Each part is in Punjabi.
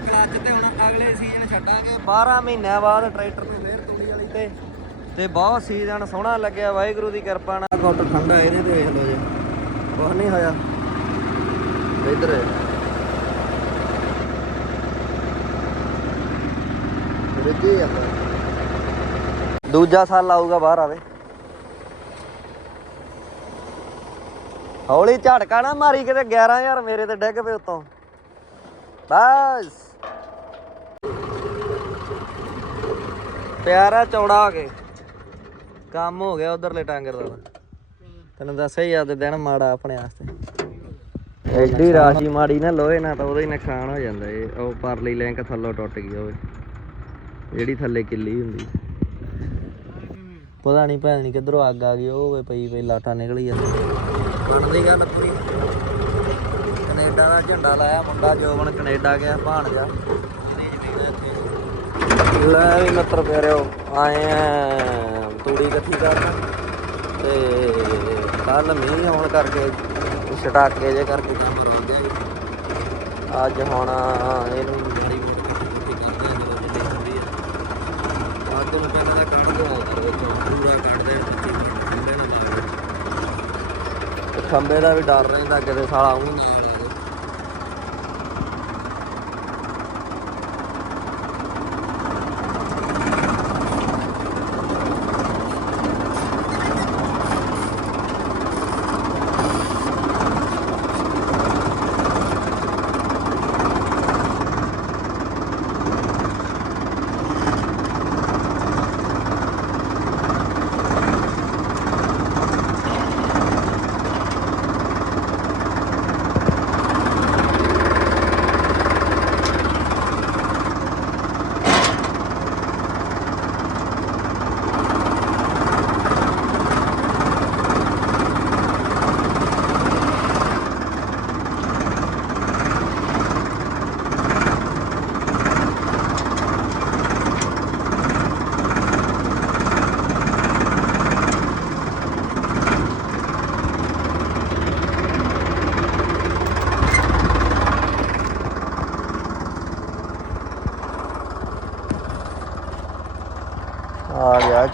ਕਲੱਚ ਤੇ ਹੁਣ ਅਗਲੇ ਸੀਜ਼ਨ ਛੱਡਾਂਗੇ। 12 ਮਹੀਨਿਆਂ ਬਾਅਦ ਟਰੈਕਟਰ ਨੂੰ ਫੇਰ ਤੂੜੀ ਵਾਲੀ ਤੇ। ਤੇ ਬਹੁਤ ਸੀਜ਼ਨ ਸੋਹਣਾ ਲੱਗਿਆ, ਵਾਹਿਗੁਰੂ ਦੀ ਕਿਰਪਾ ਨਾਲ। ਘੁੱਟ ਠੰਡਾ ਇਹਦੇ ਤੇ ਵੇਖ ਲਓ ਜੀ। ਕੁਛ ਨਹੀਂ ਹੋਇਆ। ਇੱਧਰ ਰਿੱਝੀ ਜਾਂਦਾ ਦੂਜਾ ਸਾਲ ਆਊਗਾ ਬਾਹਰ ਆਵੇ। ਹੌਲੀ ਝਟਕਾ ਨਾ ਮਾਰੀ, ਕਿਤੇ 11000 ਮੇਰੇ ਤੇ ਡਿੱਗ ਪਏ ਉਤੋਂ। ਬਸ। ਪਿਆਰਾ ਚੌੜਾ ਹੋ ਕੇ। ਕੰਮ ਹੋ ਗਿਆ ਉਧਰਲੇ ਟਾਂਗਰ ਦਾ ਤਾਂ। ਤੈਨੂੰ ਦੱਸਿਆ ਹੀ ਆਦੇ ਦਿਨ ਮਾੜਾ ਆਪਣੇ ਵਾਸਤੇ। ਐਡੀ ਰਾਸ਼ੀ ਮਾੜੀ ਨਾ ਲੋਹੇ ਨਾਲ ਤਾਂ ਉਹਦਾ ਹੀ ਨੁਕਸਾਨ ਹੋ ਜਾਂਦਾ ਏ। ਉਹ ਪਰਲੀ ਲਿੰਕ ਥੱਲੋਂ ਟੁੱਟ ਗਈ ਹੋਵੇ। ਜਿਹੜੀ ਥੱਲੇ ਕਿੱਲੀ ਹੁੰਦੀ। ਪਤਾ ਨਹੀਂ ਭੈਣ ਨਹੀਂ ਕਿੱਧਰੋਂ ਅੱਗ ਆ ਗਈ ਉਹ ਵੇ ਪਈ ਪਈ ਲਾਟਾ ਨਿਕਲੀ ਜਾਂਦੀ ਬਣਦੀ ਗੱਲ ਪੂਰੀ। ਕੈਨੇਡਾ ਦਾ ਝੰਡਾ ਲਾਇਆ ਮੁੰਡਾ ਜੋਬਨ ਕੈਨੇਡਾ ਗਿਆ ਭਾਣਜਾ। ਲੈ ਵੀ ਮਿੱਤਰ ਪਿਆਰਿਓ, ਆਏ ਆ ਤੂੜੀ ਇਕੱਠੀ ਕਰਨ। ਤੇ ਕੱਲ ਮੀਂਹ ਆਉਣ ਕਰਕੇ ਛਟਾਕੇ ਜੇ ਕਰਕੇ ਕੰਮ ਰੁਕ ਅੱਜ ਹੁਣ ਇਹਨੂੰ ਮਾੜੀ ਮੋਟੀ ਇਕੱਠੀ ਕਰਦੇ ਆ, ਜਦੋਂ ਜਿੱਡੀ ਹੁੰਦੀ ਆ। ਅੱਜ ਨੂੰ ਕਹਿੰਦਾ ਕੱਢ ਦੋ, ਪੂਰਾ ਕੱਢ ਦੇ ਖੰਬੇ ਦਾ ਵੀ ਡਰ ਰਹਿੰਦਾ, ਕਿਤੇ ਸਾਲਾ ਉਹ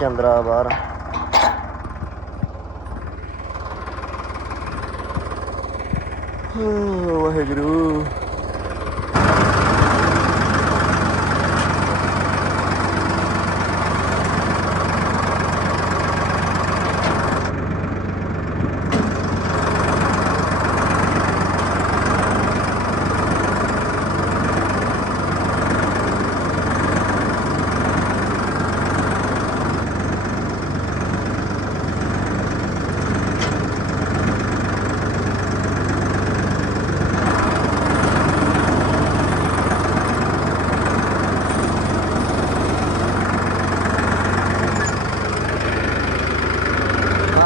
ਨਾਲ ਆ ਆ ਚੰਦਰਾ ਬਾਹਰ ਵਾਹਿਗੁਰੂ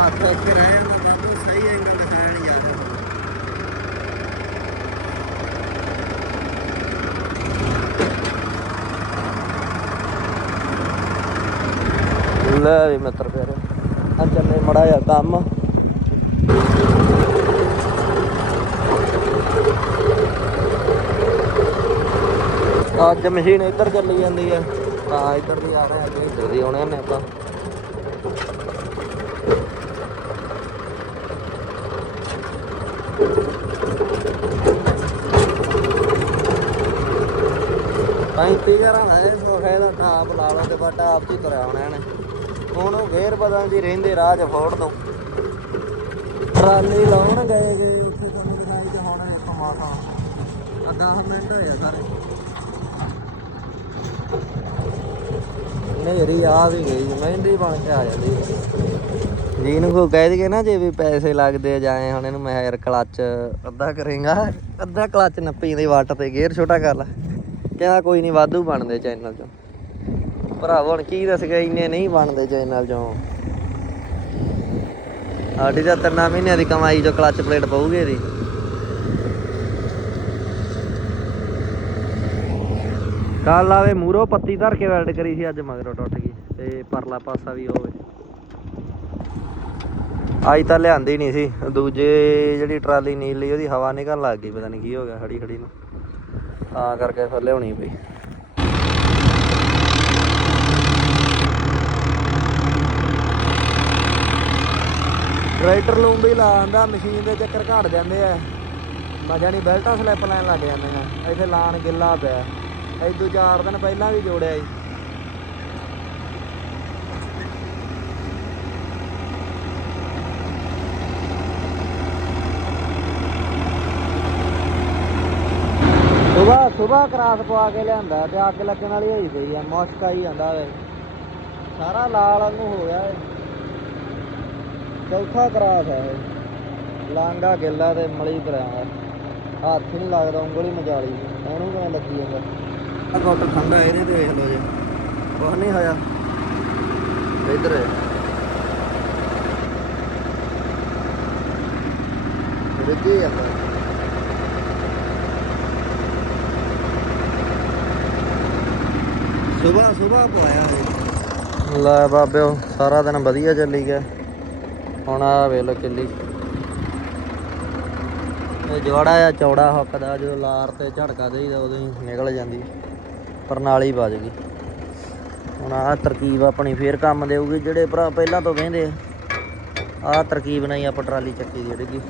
ਬਾਤ ਇੱਥੇ ਰਹਿਣ ਦਾ ਬਾਬੂ ਸਹੀ ਐਂਗਲ ਦਿਖਾਣ ਯਾਰ ਲੈ ਵੀ ਮਿੱਤਰ ਫਿਰ। ਆ ਚੱਲੇ ਮੜਾ ਜਾ ਕੰਮ। ਅੱਜ ਮਸ਼ੀਨ ਇੱਧਰ ਚੱਲੀ ਜਾਂਦੀ ਹੈ ਤਾਂ ਇੱਧਰ ਦੀ ਆ ਰਹੇ ਅੱਗੇ ਇੱਧਰ ਦੀ ਆਉਣੇ ਨੇ ਆਪਾਂ। ਪੈਂਤੀ ਕਰਾਂਗਾ ਇਹ ਸੋਖੇ ਦਾ ਟਾਪ ਲਾ ਲਓ ਤੇ ਬਾ ਟਾਪ ਹੀ ਤੁਰਿਆ ਹੋਣਾ ਇਹਨੇ। ਹੁਣ ਉਹ ਗੇਰ ਬਦਲਣ ਦੀ ਰਹਿੰਦੇ ਰਾਹ 'ਚ ਫੋੜ ਤੋਂ। ਟਰਾਲੀ ਲਾਉਣ ਗਏ ਜੇ ਉੱਥੇ ਤੁਹਾਨੂੰ ਦਿਖਾਈ ਤੇ ਹੁਣ ਇੱਕ ਮਾਸਾ ਆ 10 ਮਿੰਟ ਹੋਇਆ ਸਾਰੇ। ਨੇਰੀ ਆ ਵੀ ਗਈ ਮਹਿੰਦੀ ਬਣ ਕੇ ਆ ਜਾਂਦੀ ਜੀ ਨੂੰ ਕੋ ਕਹਿ ਦਈਏ ਨਾ ਜੇ ਵੀ ਪੈਸੇ ਲੱਗਦੇ ਆ ਜਾਏ ਹੁਣ ਇਹਨੂੰ ਮੈਂ ਯਾਰ ਕਲੱਚ ਅੱਧਾ ਕਰੇਗਾ। ਅੱਧਾ ਕਲੱਚ ਨੱਪੀ ਦੀ ਵੱਟ ਤੇ ਗੇਅਰ ਛੋਟਾ ਕਰ ਲੈ। ਕਹਿੰਦਾ ਕੋਈ ਨਹੀਂ ਵਾਧੂ ਬਣਦੇ ਚੈਨਲ ਚੋਂ। ਭਰਾਵੋ ਹੁਣ ਕੀ ਦੱਸ ਗਏ ਇੰਨੇ ਨਹੀਂ ਬਣਦੇ ਚੈਨਲ ਚੋਂ। ਸਾਡੀ ਤਾਂ ਤਿੰਨਾਂ ਮਹੀਨਿਆਂ ਦੀ ਕਮਾਈ ਚੋਂ ਕਲੱਚ ਪਲੇਟ ਪਊਗੀ ਇਹਦੀ। ਕੱਲ ਆਵੇ ਮੂਰੋ ਪੱਤੀ ਧਰ ਕੇ ਵੈਲਡ ਕਰੀ ਸੀ, ਅੱਜ ਮਗਰੋਂ ਟੁੱਟ ਗਈ, ਤੇ ਪਰਲਾ ਪਾਸਾ ਵੀ ਹੋਵੇ ਅੱਜ ਤਾਂ ਲਿਆਂਦੀ ਨਹੀਂ ਸੀ, ਦੂਜੇ ਜਿਹੜੀ ਟਰਾਲੀ ਨੀਲੀ ਉਹਦੀ ਹਵਾ ਨਿਕਲਣ ਲੱਗ ਗਈ, ਪਤਾ ਨਹੀਂ ਕੀ ਹੋ ਗਿਆ ਖੜੀ ਖੜੀ ਨੂੰ। ਤਾਂ ਕਰਕੇ ਫਿਰ ਲਿਆਉਣੀ ਪਈ। ਟਰੈਕਟਰ ਲੂਮ ਵੀ ਲਾ ਆਂਦਾ, ਮਸ਼ੀਨ ਦੇ ਚੱਕਰ ਘਟ ਜਾਂਦੇ ਆ। ਮੈਂ ਨਹੀਂ ਬੈਲਟਾਂ ਸਲਿੱਪ ਲੈਣ ਲੱਗ ਜਾਂਦੇ ਆ। ਇੱਥੇ ਲਾਣ ਗਿੱਲਾ ਪਿਆ। ਇਹ ਦੋ ਚਾਰ ਦਿਨ ਪਹਿਲਾਂ ਵੀ ਜੋੜਿਆ ਸੀ। ਸੁਬਾ ਸੁਬਾ ਕਰਾਸ ਪਵਾ ਕੇ ਲਿਆਂਦਾ ਤੇ ਅੱਗ ਲੱਗਣ ਵਾਲੀ ਹੋਈ ਪਈ ਆ, ਮੁਸ਼ਕ ਆਈ ਜਾਂਦਾ ਵੇ। ਸਾਰਾ ਲਾਲ ਵਾਂਗੂ ਹੋ ਗਿਆ ਇਹ। ਚੌਥਾ ਕਰਾਸ ਹੈ ਇਹ। ਲਾਂਗਾ ਗਿੱਲਾ ਤੇ ਮਲੀ ਕਰਾਇਆ ਹੱਥ ਨਹੀਂ ਲੱਗਦਾ ਉਂਗਲੀ ਮਜਾਲੀ ਉਹਨੂੰ ਕਿਵੇਂ ਲੱਗੀ ਜਾਂਦਾ? ਆ ਗੁੱਟ ਠੰਡਾ ਇਹਦੇ ਤੇ ਵੇਖ ਲਓ ਜੀ। ਕੁਛ ਨਹੀਂ ਹੋਇਆ। ਇੱਧਰ ਰਿੱਝੀ ਜਾਂਦਾ। ਸਵੇਰ ਸਵੇਰ ਪਵਾਇਆ ਹੈ ਲੈ ਬਾਬਿਓ ਸਾਰਾ ਦਿਨ ਵਧੀਆ ਚੱਲੀ ਗਿਆ। ਹੁਣ ਆ ਵੇਖ ਲੋ ਕਿੱਲੀ। ਇਹ ਜੋੜਾ ਆ, ਚੌੜਾ ਹੁੱਕਦਾ, ਜਦੋਂ ਲਾਰ ਤੇ ਝੜਕਾ ਦੇਈਦਾ ਉਦੋਂ ਹੀ ਨਿਕਲ ਜਾਂਦੀ। ਪ੍ਰਣਾਲੀ ਵੱਜ ਗਈ। ਹੁਣ ਆਹ ਤਰਕੀਬ ਆਪਣੀ ਫੇਰ ਕੰਮ ਦੇਊਗੀ, ਜਿਹੜੇ ਭਰਾ ਪਹਿਲਾਂ ਤੋਂ ਕਹਿੰਦੇ ਆ। ਆਹ ਤਰਕੀਬ ਨਹੀਂ ਹੀ ਆਪਾਂ ਟਰਾਲੀ ਚੱਕੀ ਦੀ ਜਿਹੜੀ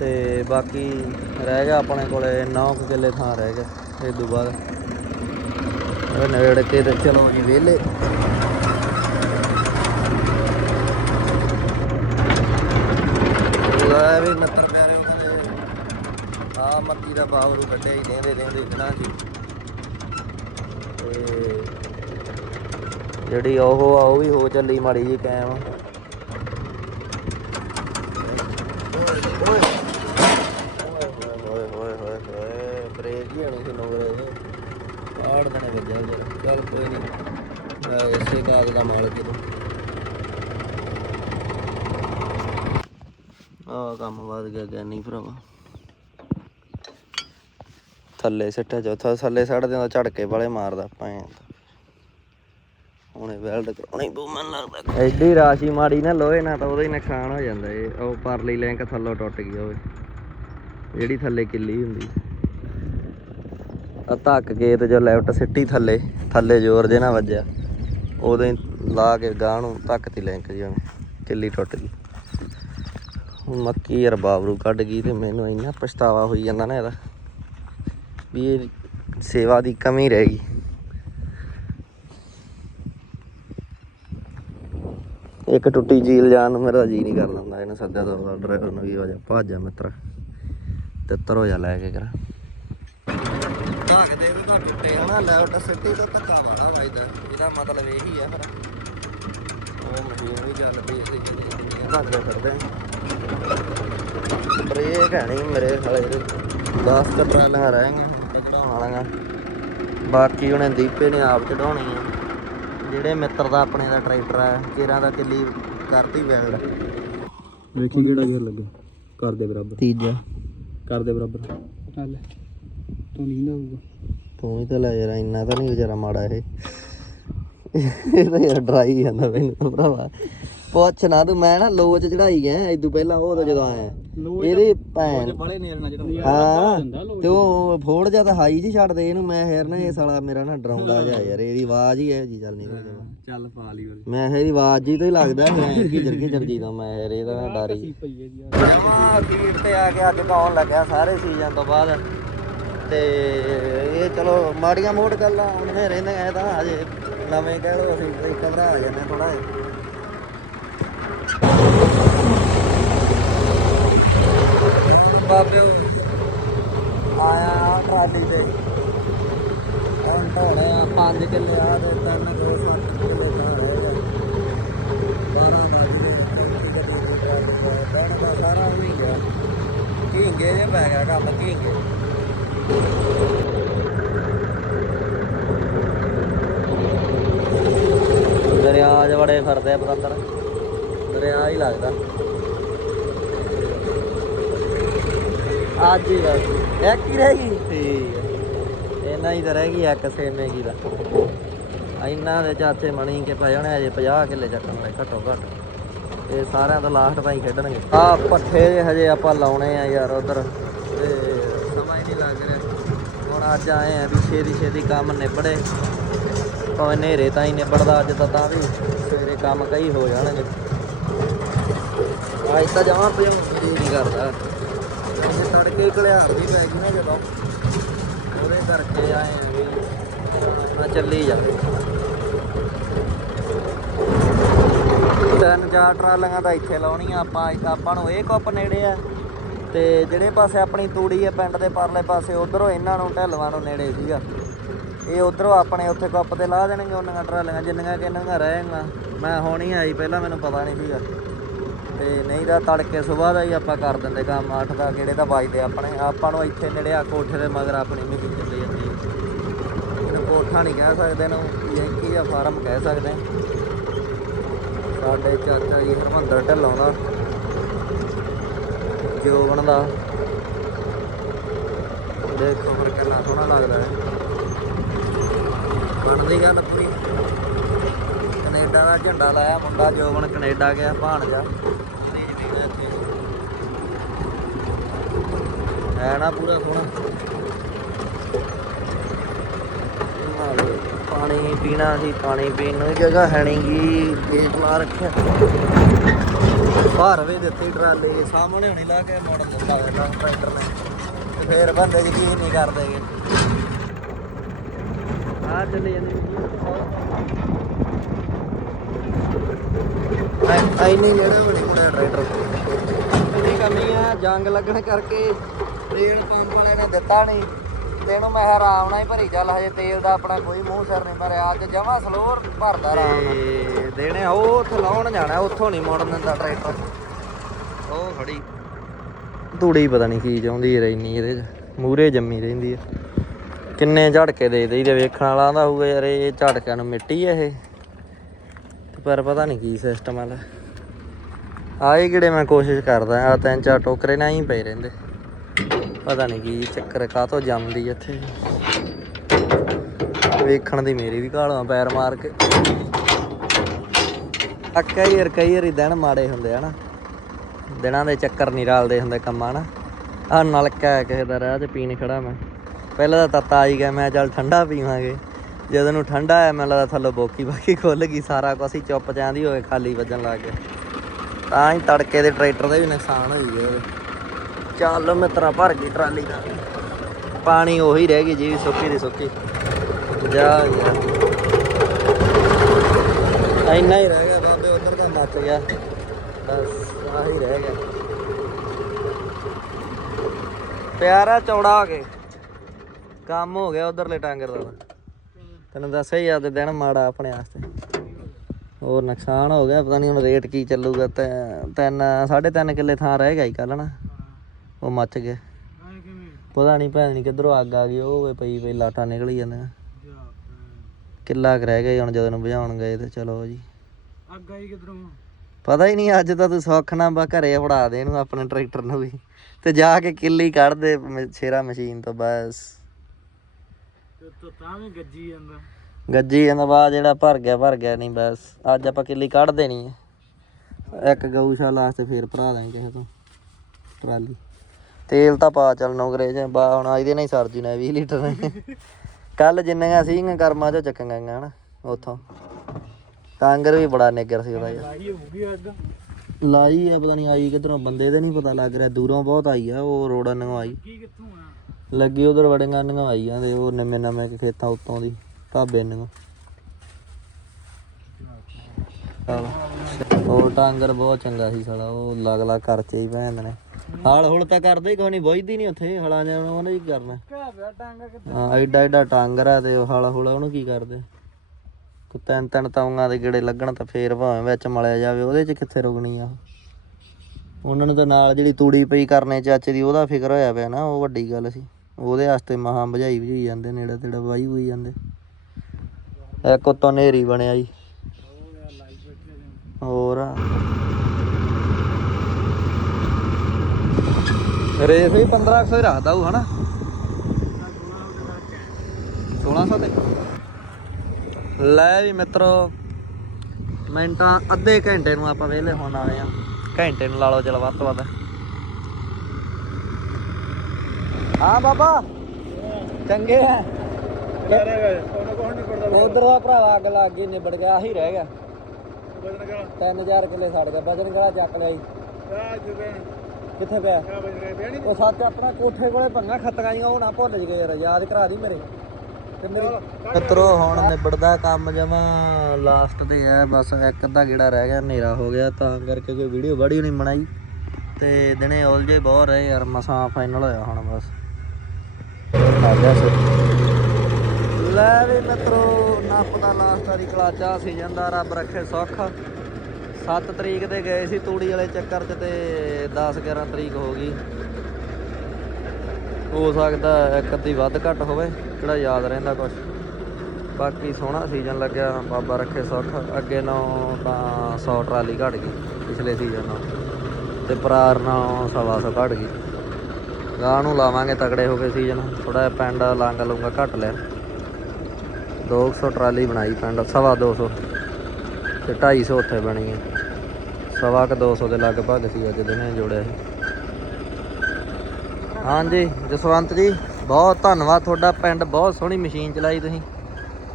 ਤੇ ਬਾਕੀ ਰਹਿ ਗਿਆ ਆਪਣੇ ਕੋਲੇ 9 ਕਿੱਲੇ ਥਾਂ ਰਹਿ ਗਿਆ। ਇਹ ਤੋਂ ਬਾਅਦ। ਨੇੜੇ ਕੇ ਤੇ ਚਲੋ ਜੀ ਵਿਹਲੇ ਲੈ ਵੀ ਨੱਤਰ ਪਿਆਰੇ ਉਹਨੇ ਆ ਨੂੰ ਕੱਢਿਆ ਹੀ ਦੇਂਦੇ ਦੇਂਦੇ ਦਿਨਾਂ ਜੀ ਤੇ ਜਿਹੜੀ ਉਹ ਆ, ਉਹ ਵੀ ਹੋ ਚੱਲੀ ਮਾੜੀ ਜੀ ਕੈਮ। ਆੜ ਦਣੇ ਵੱਜਿਆ ਜਰਾ ਚੱਲ ਕੋਈ ਨਹੀਂ ਇਸੇ ਕਾਗ ਦਾ ਮਾਲਕ ਹੀ ਆ ਕੰਮ ਵੱਧ ਗਿਆ ਗਿਆਨੀ ਭਰਾਵਾ। ਥੱਲੇ ਸਿੱਟਿਆ ਚੌਥਾ ਥੱਲੇ ਸੜ ਦਿੰਦਾ ਝੜਕੇ ਵਾਲੇ ਮਾਰਦਾ ਪੈਂ ਹੁਣੇ ਵੈਲਡ ਕਰਾਉਣੀ ਪਊ, ਮੈਨੂੰ ਲੱਗਦਾ ਐਡੀ ਰਾਸ਼ੀ ਮਾੜੀ ਨਾ ਲੋਹੇ ਨਾਲ ਤਾਂ ਉਹਦਾ ਹੀ ਨੁਕਸਾਨ ਹੋ ਜਾਂਦਾ ਏ। ਉਹ ਪਰਲੀ ਲਿੰਕ ਥੱਲੋਂ ਟੁੱਟ ਗਈ ਹੋਵੇ। ਜਿਹੜੀ ਥੱਲੇ ਕਿੱਲੀ ਹੁੰਦੀ। ਆ ਧੱਕ ਕੇ ਤੇ ਜੋ ਲੈਫਟ ਸਿੱਟੀ ਥੱਲੇ ਥੱਲੇ ਜ਼ੋਰ ਜੇ ਨਾ ਵੱਜਿਆ। ਉਹਦੇ ਲਾ ਕੇ ਗਾਂ ਨੂੰ ਧੱਕ ਤੇ ਲਿੰਕ ਜੀ ਉਹਨੇ, ਕਿੱਲੀ ਟੁੱਟ ਗਈ। ਹੁਣ ਮੱਕੀ ਯਾਰ ਬਾਬਰੂ ਕੱਢ ਗਈ ਤੇ ਮੈਨੂੰ ਇੰਨਾ ਪਛਤਾਵਾ ਹੋਈ ਜਾਂਦਾ ਨਾ ਇਹਦਾ। ਵੀ ਇਹ ਸੇਵਾ ਦੀ ਕਮੀ ਰਹਿ ਗਈ। ਇੱਕ ਟੁੱਟੀ ਜੀਲ ਜਾਣ ਨੂੰ ਮੇਰਾ ਜੀ ਨਹੀਂ ਕਰਦਾ ਹੁੰਦਾ, ਇਹਨੂੰ ਸੱਦਿਆ ਦੋ ਡਰਾਈਵਰ ਨੂੰ ਵੀ ਹੋ ਜਾ, ਭੱਜ ਜਾ ਮਿੱਤਰ। ਤਿੱਤਰ ਹੋ ਜਾ ਲੈ ਕੇ ਕਰ। ਧਾਕ ਵੀ ਘੱਟ ਟੁੱਟੇ ਆ ਲੈਫਟ ਸਿੱਟੀ ਤੋਂ ਧੱਕਾ ਵਾਲਾ ਵੱਜਦਾ ਇਹਦਾ ਮਤਲਬ ਇਹੀ ਆ ਫਿਰ। ਉਹ ਮਸ਼ੀਨ ਵੀ ਚੱਲ ਪਈ ਅਸੀਂ ਚੱਲੀ ਫਿਰਦੇ ਬ੍ਰੇਕ ਹੈ ਨਹੀਂ ਮੇਰੇ ਸਾਲੇ ਦੇ 10 ਕੁ ਟਰਾਲੀਆਂ ਰਹਿ ਗਈਆਂ ਵਾਲੀਆਂ। ਬਾਕੀ ਉਹਨੇ ਦੀਪੇ ਨੇ ਆਪ ਚੜਾਉਣੀ ਆ। ਜਿਹੜੇ ਮਿੱਤਰ ਦਾ ਆਪਣੇ ਦਾ ਟਰੈਕਟਰ ਆ ਕੇਰਾਂ ਦਾ ਕਿੱਲੀ ਕਰਤੀ ਵੈਲਡ। ਵੇਖੀ ਕਿਹੜਾ ਗੇਰ ਲੱਗਾ। ਕਰ ਦੇ ਬਰਾਬਰ। ਤੀਜਾ। ਕਰ ਦੇ ਬਰਾਬਰ। ਚੱਲ ਤੂੰ ਨਹੀਂ ਹੋਊਗਾ ਤੂੰ ਹੀ ਤਾਂ ਲੈ ਯਾਰ ਇੰਨਾ ਤਾਂ ਨਹੀਂ ਵਿਚਾਰਾ ਮਾੜਾ ਇਹ। ਇਹ ਤਾਂ ਯਾਰ ਡਰਾਈ ਜਾਂਦਾ ਮੈਨੂੰ ਭਰਾਵਾ। ਪੁੱਛ ਨਾ ਤੂੰ ਮੈਂ ਨਾ ਲੋਚ ਚੜਾਈ ਗਿਆ ਇਦੋਂ ਪਹਿਲਾਂ ਉਹ ਤਾਂ ਜਦੋਂ ਆਇਆ। ਇਹਦੇ ਭੈਣ ਜਿਹੜਾ ਹਾਂ ਤੇ ਉਹ ਫੋੜ ਜਾ ਤਾਂ ਹਾਈ ਜੀ ਛੱਡ ਦੇ ਇਹਨੂੰ ਮੈਂ ਫੇਰ ਨਾ ਇਹ ਸਾਲਾ ਮੇਰਾ ਨਾ ਡਰਾਉਂਦਾ ਜਾ ਯਾਰ ਇਹਦੀ ਆਵਾਜ਼ ਹੀ ਇਹੋ ਜੀ ਚੱਲ ਜਾਵਾ ਚੱਲ ਪਾ ਲਈ ਮੈਂ ਇਹਦੀ ਆਵਾਜ਼ ਜੀ ਤੋਂ ਹੀ ਲੱਗਦਾ ਮੈਂ ਕਿਜਰ ਕਿਜਰ ਜੀ ਦਾ ਮੈਂ ਯਾਰ ਇਹਦਾ ਡਰ ਹੀ। ਹੈ ਅਖੀਰ ਤੇ ਆ ਕੇ ਅੱਜ ਪਾਉਣ ਲੱਗਿਆ ਸਾਰੇ ਸੀਜ਼ਨ ਤੋਂ ਬਾਅਦ। ਤੇ ਇਹ ਚਲੋ ਮਾੜੀਆਂ ਮੋੜ ਗੱਲਾਂ ਹੁੰਦੀਆਂ ਰਹਿੰਦੀਆਂ ਇਹ ਤਾਂ ਹਜੇ ਨਵੇਂ ਕਹਿ ਲਓ ਅਸੀਂ ਤੇ ਘਬਰਾ ਜਾਂਦੇ ਥੋੜਾ ਜਿਹਾ। ਬਾਬਿਓ ਆਇਆ ਟਰਾਲੀ ਤੇ। ਐਂ ਢੋਣੇ ਆ 5 ਕਿੱਲੇ ਆ ਤੇ ਤਿੰਨ ਦੋ ਸੱਤ ਕਿੱਲੇ ਦਾ ਹੈਗਾ 12 ਦਾ ਜਿਹੜੇ ਕੀ ਗੱਡੀ ਦੀ ਟਰਾਲੀ ਦਾ ਬਹਿਣ ਦਾ ਸਾਰਾ ਉਹ ਹੀ ਗਿਆ ਢੀਂਗੇ ਜੇ ਪੈ ਗਿਆ ਕੰਮ ਢੀਂਗੇ ਦਰਿਆ 'ਚ ਬੜੇ ਫਿਰਦੇ ਆ ਪਤੰਦਰ। ਦਰਿਆ ਹੀ ਲੱਗਦਾ। ਅੱਜ ਹੀ ਬਸ ਇੱਕ ਹੀ ਰਹਿ ਗਈ? ਠੀਕ ਹੈ ਇੰਨਾ ਹੀ ਤਾਂ ਰਹਿ ਗਈ, ਇੱਕ ਸੇਮੇ ਕੀ ਦਾ ਇੰਨਾ ਦੇ ਚਾਚੇ ਮਣੀ ਕੇ ਪੈ ਜਾਣੇ ਅਜੇ 50 ਕਿੱਲੇ ਚੱਕਣ ਵਾਲੇ, ਘੱਟੋ ਘੱਟ। ਇਹ ਸਾਰਿਆਂ ਦਾ ਲਾਸਟ ਤਾਈਂ ਖੇਡਣਗੇ। ਆ ਪੱਠੇ ਜਿਹੇ ਹਜੇ ਆਪਾਂ ਲਾਉਣੇ ਆ ਯਾਰ ਉਧਰ। ਤੇ ਸਮਾਂ ਹੀ ਨਹੀਂ ਲੱਗ ਰਿਹਾ। ਹੁਣ ਅੱਜ ਆਏ ਆ ਵੀ ਛੇਤੀ ਛੇਤੀ ਕੰਮ ਨਿਬੜੇ। ਭਾਵੇਂ ਹਨੇਰੇ ਤਾਂ ਹੀ ਨਿਬੜਦਾ ਅੱਜ ਤਾਂ ਤਾਂ ਵੀ ਸਵੇਰੇ ਕੰਮ ਕਈ ਹੋ ਜਾਣਗੇ। ਅੱਜ ਤਾਂ ਜਮਾ ਪਿਆ ਨਹੀਂ ਕਰਦਾ। ਇਹ ਤੜਕੇ ਘਲਿਆਰ ਦੀ ਪੈ ਗਈ ਨਾ ਜਦੋਂ। ਉਹਦੇ ਕਰਕੇ ਆਏ ਵੀ ਆ ਚੱਲੀ ਜਾਂਦੇ ਤਿੰਨ ਚਾਰ ਟਰਾਲੀਆਂ ਤਾਂ ਇੱਥੇ ਲਾਉਣੀਆਂ, ਆਪਾਂ ਆਪਾਂ ਨੂੰ ਇਹ ਕੁੱਪ ਨੇੜੇ ਆ। ਤੇ ਜਿਹੜੇ ਪਾਸੇ ਆਪਣੀ ਤੂੜੀ ਹੈ ਪਿੰਡ ਦੇ ਪਰਲੇ ਪਾਸੇ, ਉਧਰੋਂ ਇਹਨਾਂ ਨੂੰ, ਢਲਵਾਂ ਨੂੰ ਨੇੜੇ ਸੀਗਾ। ਇਹ ਉਧਰੋਂ ਆਪਣੇ ਉੱਥੇ ਕੁੱਪ ਤੇ ਲਾ ਦੇਣਗੇ ਉਹਨਾਂ ਟਰਾਲੀਆਂ, ਜਿੰਨੀਆਂ ਕਿੰਨੀਆਂ ਰਹਿਣਗੀਆਂ। ਮੈਂ ਹੁਣ ਹੀ ਆਈ, ਪਹਿਲਾਂ ਮੈਨੂੰ ਪਤਾ ਨਹੀਂ ਸੀਗਾ। ਤੇ ਨਹੀਂ ਤਾਂ ਤੜਕੇ ਸਵੇਰ ਦਾ ਹੀ ਆਪਾਂ ਕਰ ਦਿੰਦੇ ਕੰਮ 8 ਦਾ ਕਿਹੜੇ ਤਾਂ ਵੱਜਦੇ ਆਪਣੇ, ਆਪਾਂ ਨੂੰ ਇੱਥੇ ਨੇੜੇ ਆ ਕੋਠੇ ਦੇ ਮਗਰ ਆਪਣੀ ਮਸ਼ੀਨ ਚੱਲੀ ਜਾਂਦੀ ਇਹਨੂੰ ਕੋਠਾ ਨਹੀਂ ਕਹਿ ਸਕਦੇ ਨੂੰ ਯੈਂਕੀ ਜਾਂ ਫਾਰਮ ਕਹਿ ਸਕਦੇ ਸਾਡੇ ਚਾਚਾ ਜੀ ਹਰਮੰਦਰ ਢੱਲੋਂ ਦਾ ਜੋਬਨ ਦਾ। ਦੇਖੋ ਫਿਰ ਕਿੰਨਾ ਸੋਹਣਾ ਲੱਗਦਾ ਹੈ। ਬਣਦੀ ਗੱਲ ਪੂਰੀ। ਕੈਨੇਡਾ ਦਾ ਝੰਡਾ ਲਾਇਆ ਮੁੰਡਾ, ਜੋਬਨ ਕੈਨੇਡਾ ਗਿਆ, ਭਾਣਜਾ। ਹੈ ਨਾ ਪੂਰਾ ਸੋਹਣਾ ਪਾਣੀ ਪੀਣਾ ਸੀ ਪਾਣੀ ਪੀਣ ਨੂੰ ਜਗ੍ਹਾ ਹੈ ਨਹੀਂਗੀ ਗੇਟ ਲਾ ਰੱਖਿਆ। ਭਾਰ ਵੀ ਦਿੱਤੀ ਟਰਾਲੀ ਸਾਹਮਣੇ ਹੁਣੀ ਲਾ ਕੇ ਮੋੜ ਦਿੰਦਾ ਹੈ ਟਰੈਕਟਰ ਨੇ। ਤੇ ਫੇਰ ਬੰਦੇ ਯਕੀਨ ਨਹੀਂ ਕਰਦੇਗੇ ਆ ਚੱਲੇ ਜਾਂਦੇ ਆਈ ਨਹੀਂ ਜਿਹੜਾ ਬੜੀ ਮੁੰਡਾ ਟਰੈਕਟਰ। ਇਹਦੀ ਕਮੀ ਆ ਜੰਗ ਲੱਗਣ ਕਰਕੇ। ਤੇਲ ਪੰਪ ਵਾਲੇ ਨੇ ਦਿੱਤਾ ਨਹੀਂ। ਤੇ ਇਹਨੂੰ ਮੈਂ ਆਰਾਮ ਨਾਲ ਹੀ ਭਰੀ ਚੱਲ ਹਜੇ ਤੇਲ ਦਾ ਆਪਣਾ ਕੋਈ ਮੂੰਹ ਸਿਰ ਨਹੀਂ ਭਰਿਆ ਅੱਜ ਜਮਾ ਸਲੋਰ ਭਰਦਾ ਆਰਾਮ ਨਾਲ। ਦੇਣੇ ਆ, ਉਹ ਉੱਥੇ ਲਾਉਣ ਜਾਣਾ ਉੱਥੋਂ ਨਹੀਂ ਮੋੜਨ ਦਿੰਦਾ ਟਰੈਕਟਰ। ਉਹ ਖੜੀ। ਧੂੜੀ ਪਤਾ ਨਹੀਂ ਕੀ ਚਾਹੁੰਦੀ ਹੈ ਰਹਿਨੀ ਇਹਦੇ ਚ। ਮੂਰੇ ਜੰਮੀ ਰਹਿੰਦੀ ਹੈ ਕਿੰਨੇ ਝੜਕੇ ਦੇ ਦੇਈਦੇ ਵੇਖਣ ਵਾਲਾ ਆਂਦਾ ਹੋਊਗਾ ਯਾਰ ਇਹ ਝੜਕਿਆਂ ਨੂੰ ਮਿੱਟੀ ਹੈ ਇਹ। ਤੇ ਪਰ ਪਤਾ ਨਹੀਂ ਕੀ ਸਿਸਟਮ ਆ ਲੈ। ਆਏ ਕਿਹੜੇ ਮੈਂ ਕੋਸ਼ਿਸ਼ ਕਰਦਾ ਆ ਤਿੰਨ ਚਾਰ ਟੋਕਰੇ ਨਾ ਹੀ ਪਏ ਰਹਿੰਦੇ। ਪਤਾ ਨਹੀਂ ਕੀ ਚੱਕਰ ਕਾਹਤੋਂ ਜੰਮਦੀ ਇੱਥੇ। ਵੇਖਣ ਦੀ ਮੇਰੀ ਵੀ ਘਾਲਾਂ ਪੈਰ ਮਾਰ ਕੇ। ਅੱਕਾ ਯਾਰ ਕਈ ਵਾਰੀ ਦਿਨ ਮਾੜੇ ਹੁੰਦੇ ਆ ਨਾ। ਦਿਨਾਂ ਦੇ ਚੱਕਰ ਨਹੀਂ ਰਲਦੇ ਹੁੰਦੇ ਕੰਮਾਂ ਨਾ ਆ ਨਲਕਾ ਕਿਸੇ ਦਾ, ਰਾਹ ਤੇ ਪੀਣ ਖੜਾ ਮੈਂ। ਪਹਿਲਾਂ ਤਾਂ ਤੱਤਾ ਆਈ ਗਿਆ, ਮੈਂ ਚੱਲ ਠੰਡਾ ਪੀਵਾਂਗੇ। ਜਦੋਂ ਨੂੰ ਠੰਡਾ ਆਇਆ ਮੈਨੂੰ ਲੱਗਦਾ ਥੱਲੋਂ ਬੋਕੀ ਬਾਕੀ ਖੁੱਲ ਗਈ, ਸਾਰਾ ਕੁਛ ਹੀ ਚੁੱਪ ਚਾਂਦੀ ਹੋਏ ਖਾਲੀ ਵੱਜਣ ਲੱਗ ਗਿਆ। ਤਾਂ ਹੀ ਤੜਕੇ ਦੇ ਟਰੈਕਟਰ ਦਾ ਵੀ ਨੁਕਸਾਨ ਹੋਈ ਗਿਆ ਚੱਲ ਮਿੱਤਰਾ ਭਰ ਗਈ ਟਰਾਲੀ ਦਾ। ਪਾਣੀ ਉਹੀ ਰਹਿ ਗਈ ਜੀ, ਸੁੱਕੀ ਦੀ ਸੁੱਕੀ। ਜਾ ਯਾਰ ਇੰਨਾ ਹੀ ਰਹਿ ਗਿਆ ਬਾਬੇ, ਉਧਰ ਦਾ ਮੱਚ ਗਿਆ। ਬਸ, ਆਹੀ ਰਹਿ ਗਿਆ। ਪਿਆਰਾ ਚੌੜਾ ਹੋ ਕੇ। ਕੰਮ ਹੋ ਗਿਆ ਉਧਰਲੇ ਟਾਂਗਰ ਦਾ ਤੈਨੂੰ ਦੱਸਿਆ ਹੀ ਆ ਤੇ ਦਿਨ ਮਾੜਾ ਆਪਣੇ ਵਾਸਤੇ। ਹੋਰ ਨੁਕਸਾਨ ਹੋ ਗਿਆ, ਪਤਾ ਨਹੀਂ ਹੁਣ ਰੇਟ ਕੀ ਚੱਲੂਗਾ। ਤੇ ਤਿੰਨ, ਸਾਢੇ ਤਿੰਨ ਕਿੱਲੇ ਥਾਂ ਰਹਿ ਗਿਆ ਹੀ ਕੱਲ ਨਾ। ਉਹ ਮੱਚ ਗਿਆ ਪਤਾ ਨਹੀਂ ਭੈਣ ਨਹੀਂ ਕਿੱਧਰੋਂ ਅੱਗ ਆ ਗਈ ਉਹ ਵੇ ਪਈ ਪਈ ਲਾਟਾਂ ਨਿਕਲੀ ਜਾਂਦੀਆਂ। ਕਿੱਲਾ ਕੁ ਰਹਿ ਗਿਆ ਹੁਣ ਜਦੋਂ ਨੂੰ ਬੁਝਾਉਣ ਗਏ ਤੇ ਚਲੋ ਜੀ। ਅੱਗ ਆਈ ਕਿਧਰੋਂ? ਪਤਾ ਹੀ ਨਹੀਂ ਅੱਜ ਤਾਂ ਤੂੰ ਸੌਖ ਨਾ ਬਾ ਘਰੇ ਫੜਾ ਦੇ ਇਹਨੂੰ ਆਪਣੇ ਟਰੈਕਟਰ ਨੂੰ ਵੀ। ਤੇ ਜਾ ਕੇ ਕਿੱਲੀ ਕੱਢ ਦੇ ਮ- ਛੇਰਾ ਮਸ਼ੀਨ ਤੋਂ ਬਸ। ਤੇ ਤਾਂ ਵੀ ਗੱਜੀ ਜਾਂਦਾ। ਗੱਜੀ ਜਾਂਦਾ ਬਾ ਜਿਹੜਾ ਭਰ ਗਿਆ ਭਰ ਗਿਆ ਨਹੀਂ ਬਸ। ਅੱਜ ਆਪਾਂ ਕਿੱਲੀ ਕੱਢ ਦੇਣੀ ਹੈ। ਇੱਕ ਗਊਸ਼ਾਲਾ ਵਾਸਤੇ ਫੇਰ ਭਰਾ ਦਾਂਗੇ ਕਿਸੇ ਤੋਂ। ਟਰਾਲੀ। ਤੇਲ ਤਾਂ ਪਾ ਚੱਲ ਨੌਕਰੇ ਚ ਬਾ ਹੁਣ ਇਹਦੇ ਨਾਲ ਹੀ ਸਰਜੀ ਨਾ 20 ਲੀਟਰ। ਕੱਲ ਜਿੰਨੀਆਂ ਸੀਗੀਆਂ ਕਰਮਾਂ ਚੋਂ ਚੱਕੀਆਂ ਗਈਆਂ ਹਨਾ ਉੱਥੋਂ। ਕਾਂਗਰ ਵੀ ਬੜਾ ਨਿੱਗਰ ਸੀ ਉਹਦਾ ਯਾਰ। ਲਾਈ ਹੋਊਗੀ ਅੱਗ ਲਾਈ ਆ ਪਤਾ ਨਹੀਂ ਆਈ ਕਿਧਰੋਂ ਬੰਦੇ ਦੇ ਨਹੀਂ ਪਤਾ ਲੱਗ ਰਿਹਾ ਦੂਰੋਂ ਬਹੁਤ ਆਈ ਆ ਉਹ ਰੋਡਾਂ ਨੂੰ ਆਈ। ਲੱਗੀ ਉਧਰ ਵੜੀਆਂ ਨੂੰ ਆਈ ਜਾਂਦੇ ਉਹ ਨਵੇਂ ਨਵੇਂ ਖੇਤਾਂ ਉੱਤੋਂ ਦੀ ਢਾਬੇ ਨੂੰ ਉਹ ਟਾਂਗਰ ਬਹੁਤ ਚੰਗਾ ਸੀ ਸਾਲਾ ਉਹ ਲਗ ਲਗ ਕਰਚੇ ਹੀ ਭੈਣ ਨੇ। ਹਾਲ ਹੁਲ ਤਾਂ ਕਰਦੇ ਹੀ ਕੋਈ ਨਹੀਂ ਬੋਝਦੀ ਨਹੀਂ ਉੱਥੇ, ਹਲਾਂ ਜਾਂ ਉਹਨੇ ਕੀ ਕਰਨਾ। ਕਾ ਪਿਆ ਟਾਂਗਾ ਕਿੱਥੇ ਹਾਂ, ਐਡਾ ਐਡਾ ਟਾਂਗਰ ਤੇ ਉਹ ਹਲ ਹੁਲ, ਉਹਨੂੰ ਕੀ ਕਰਦੇ? ਕੋ ਤਿੰਨ ਤਿੰਨ ਤੌਂਗਾਂ ਦੇ ਗੇੜੇ ਲੱਗਣ ਤਾਂ ਫੇਰ ਭਾਵੇਂ ਵਿੱਚ ਮਲਿਆ ਜਾਵੇ, ਉਹਦੇ 'ਚ ਕਿੱਥੇ ਰੁਕਣੀ ਆ? ਉਹਨਾਂ ਨੂੰ ਤਾਂ ਨਾਲ ਜਿਹੜੀ ਤੂੜੀ ਪਈ ਕਰਨੇ ਚਾਚੇ ਦੀ, ਉਹਦਾ ਫਿਕਰ ਹੋਇਆ ਪਿਆ ਨਾ, ਉਹ ਵੱਡੀ ਗੱਲ ਸੀ। ਉਹਦੇ ਵਾਸਤੇ ਮਹਾਂ ਭਜਾਈ ਭਜਾਈ ਜਾਂਦੇ, ਨੇੜੇ ਤੇੜੇ ਵਾਈ ਹੋਈ ਜਾਂਦੇ। ਇੱਕ ਉਤੋਂ ਨੇਰੀ ਬਣਿਆ ਜੀ। ਹੋਰ? ਰੇਸ ਵੀ 1500 ਹੀ ਰੱਖਦਾ ਉਹ, ਹਨਾ? 1600 ਤੇ। ਲੈ ਵੀ ਮਿੱਤਰੋ, ਮਿੰਟਾਂ ਅੱਧੇ ਘੰਟੇ ਨੂੰ ਆਪਾਂ ਵਿਹਲੇ ਹੋਣ ਆਏ ਆ ਘੰਟੇ ਨੂੰ ਲਾ ਲਓ ਚਲ ਵੱਧ ਤੋਂ ਵੱਧ। ਹਾਂ ਬਾਬਾ, ਚੰਗੇ ਆ। ਉਧਰ ਦਾ ਭਰਾਵਾ ਅੱਗ ਲੱਗ ਗਈ, ਨਿਬੜ ਗਿਆ, ਆਹੀ ਰਹਿ ਗਿਆ। 3000 ਕਿੱਲੇ ਸੜ ਗਿਆ ਵਜਨ ਕਿਹੜਾ ਚੱਕ ਲਿਆ ਜੀ? ਕਿੱਥੇ ਪਿਆ? ਉਹ ਸੱਚ ਆਪਣਾ ਕੋਠੇ ਕੋਲੇ ਭੰਗਾ ਖੱਤੀਆਂ ਜੀਆਂ ਉਹ ਨਾ ਭੁੱਲ ਜਗੇ ਯਾਰ, ਯਾਦ ਕਰਾ ਦੀ ਮੇਰੇ। ਤੇ ਮੇਰੀ ਮਿੱਤਰੋ, ਹੁਣ ਨਿਬੜਦਾ ਕੰਮ ਜਮਾ ਲਾਸਟ ਤੇ ਹੈ, ਬਸ ਇੱਕ ਅੱਧਾ ਗੇੜਾ ਰਹਿ ਗਿਆ, ਹਨੇਰਾ ਹੋ ਗਿਆ, ਤਾਂ ਕਰਕੇ ਕੋਈ ਵੀਡੀਓ ਬੜੀ ਨਹੀਂ ਬਣਾਈ। ਤੇ ਦਿਨੇ ਉਲਝੇ ਬਹੁਤ ਰਹੇ ਯਾਰ, ਮਸਾਂ ਫਾਈਨਲ ਹੋਇਆ ਹੁਣ ਬਸ। ਆ ਗਿਆ ਸੋ ਲੈ ਵੀ ਮਿੱਤਰੋ ਨੱਪ ਦਾ ਲਾਸਟ ਵਾਲੀ ਕਲਾਚਾ ਸੀਜ਼ਨ ਦਾ ਰੱਬ ਰੱਖੇ ਸੁੱਖ। 7 ਤਰੀਕ ਤੇ ਗਏ ਸੀ ਤੂੜੀ ਵਾਲੇ ਚੱਕਰ 'ਚ ਤੇ 10 11 ਤਰੀਕ ਹੋ ਗਈ। ਹੋ ਸਕਦਾ ਇੱਕ ਅੱਧੀ ਵੱਧ ਘੱਟ ਹੋਵੇ, ਕਿਹੜਾ ਯਾਦ ਰਹਿੰਦਾ ਕੁਝ ਬਾਕੀ ਸੋਹਣਾ ਸੀਜ਼ਨ ਲੱਗਿਆ, ਬਾਬਾ ਰੱਖੇ ਸੁੱਖ। ਅੱਗੇ ਨਾਲੋਂ ਤਾਂ 100 ਟਰਾਲੀ ਘਟ ਗਈ, ਪਿਛਲੇ ਸੀਜ਼ਨ ਨਾਲੋਂ। ਤੇ ਪਰਾਰ ਨਾਲੋਂ ਸਵਾ ਸੌ ਘਟ ਗਈ। ਗਾਂ ਨੂੰ ਲਾਵਾਂਗੇ ਤਕੜੇ ਹੋ ਗਏ ਸੀਜ਼ਨ ਥੋੜਾ ਜਿਹਾ ਪਿੰਡ ਲੰਗ ਲੂੰਗਾ ਘਟ ਲਿਆ। 200 ਟਰਾਲੀ ਬਣਾਈ ਪਿੰਡ, ਸਵਾ 200 ਤੇ 250 ਉੱਥੇ ਬਣੀ ਹੈ ਸਵਾ ਕ 200 ਦੇ ਲਗਭਗ ਸੀ ਅੱਜ ਦਿਨੇ ਜੋੜਿਆ ਸੀ। ਹਾਂਜੀ, ਜਸਵੰਤ ਜੀ, ਬਹੁਤ ਧੰਨਵਾਦ ਤੁਹਾਡਾ, ਪਿੰਡ ਬਹੁਤ ਸੋਹਣੀ ਮਸ਼ੀਨ ਚਲਾਈ ਤੁਸੀਂ।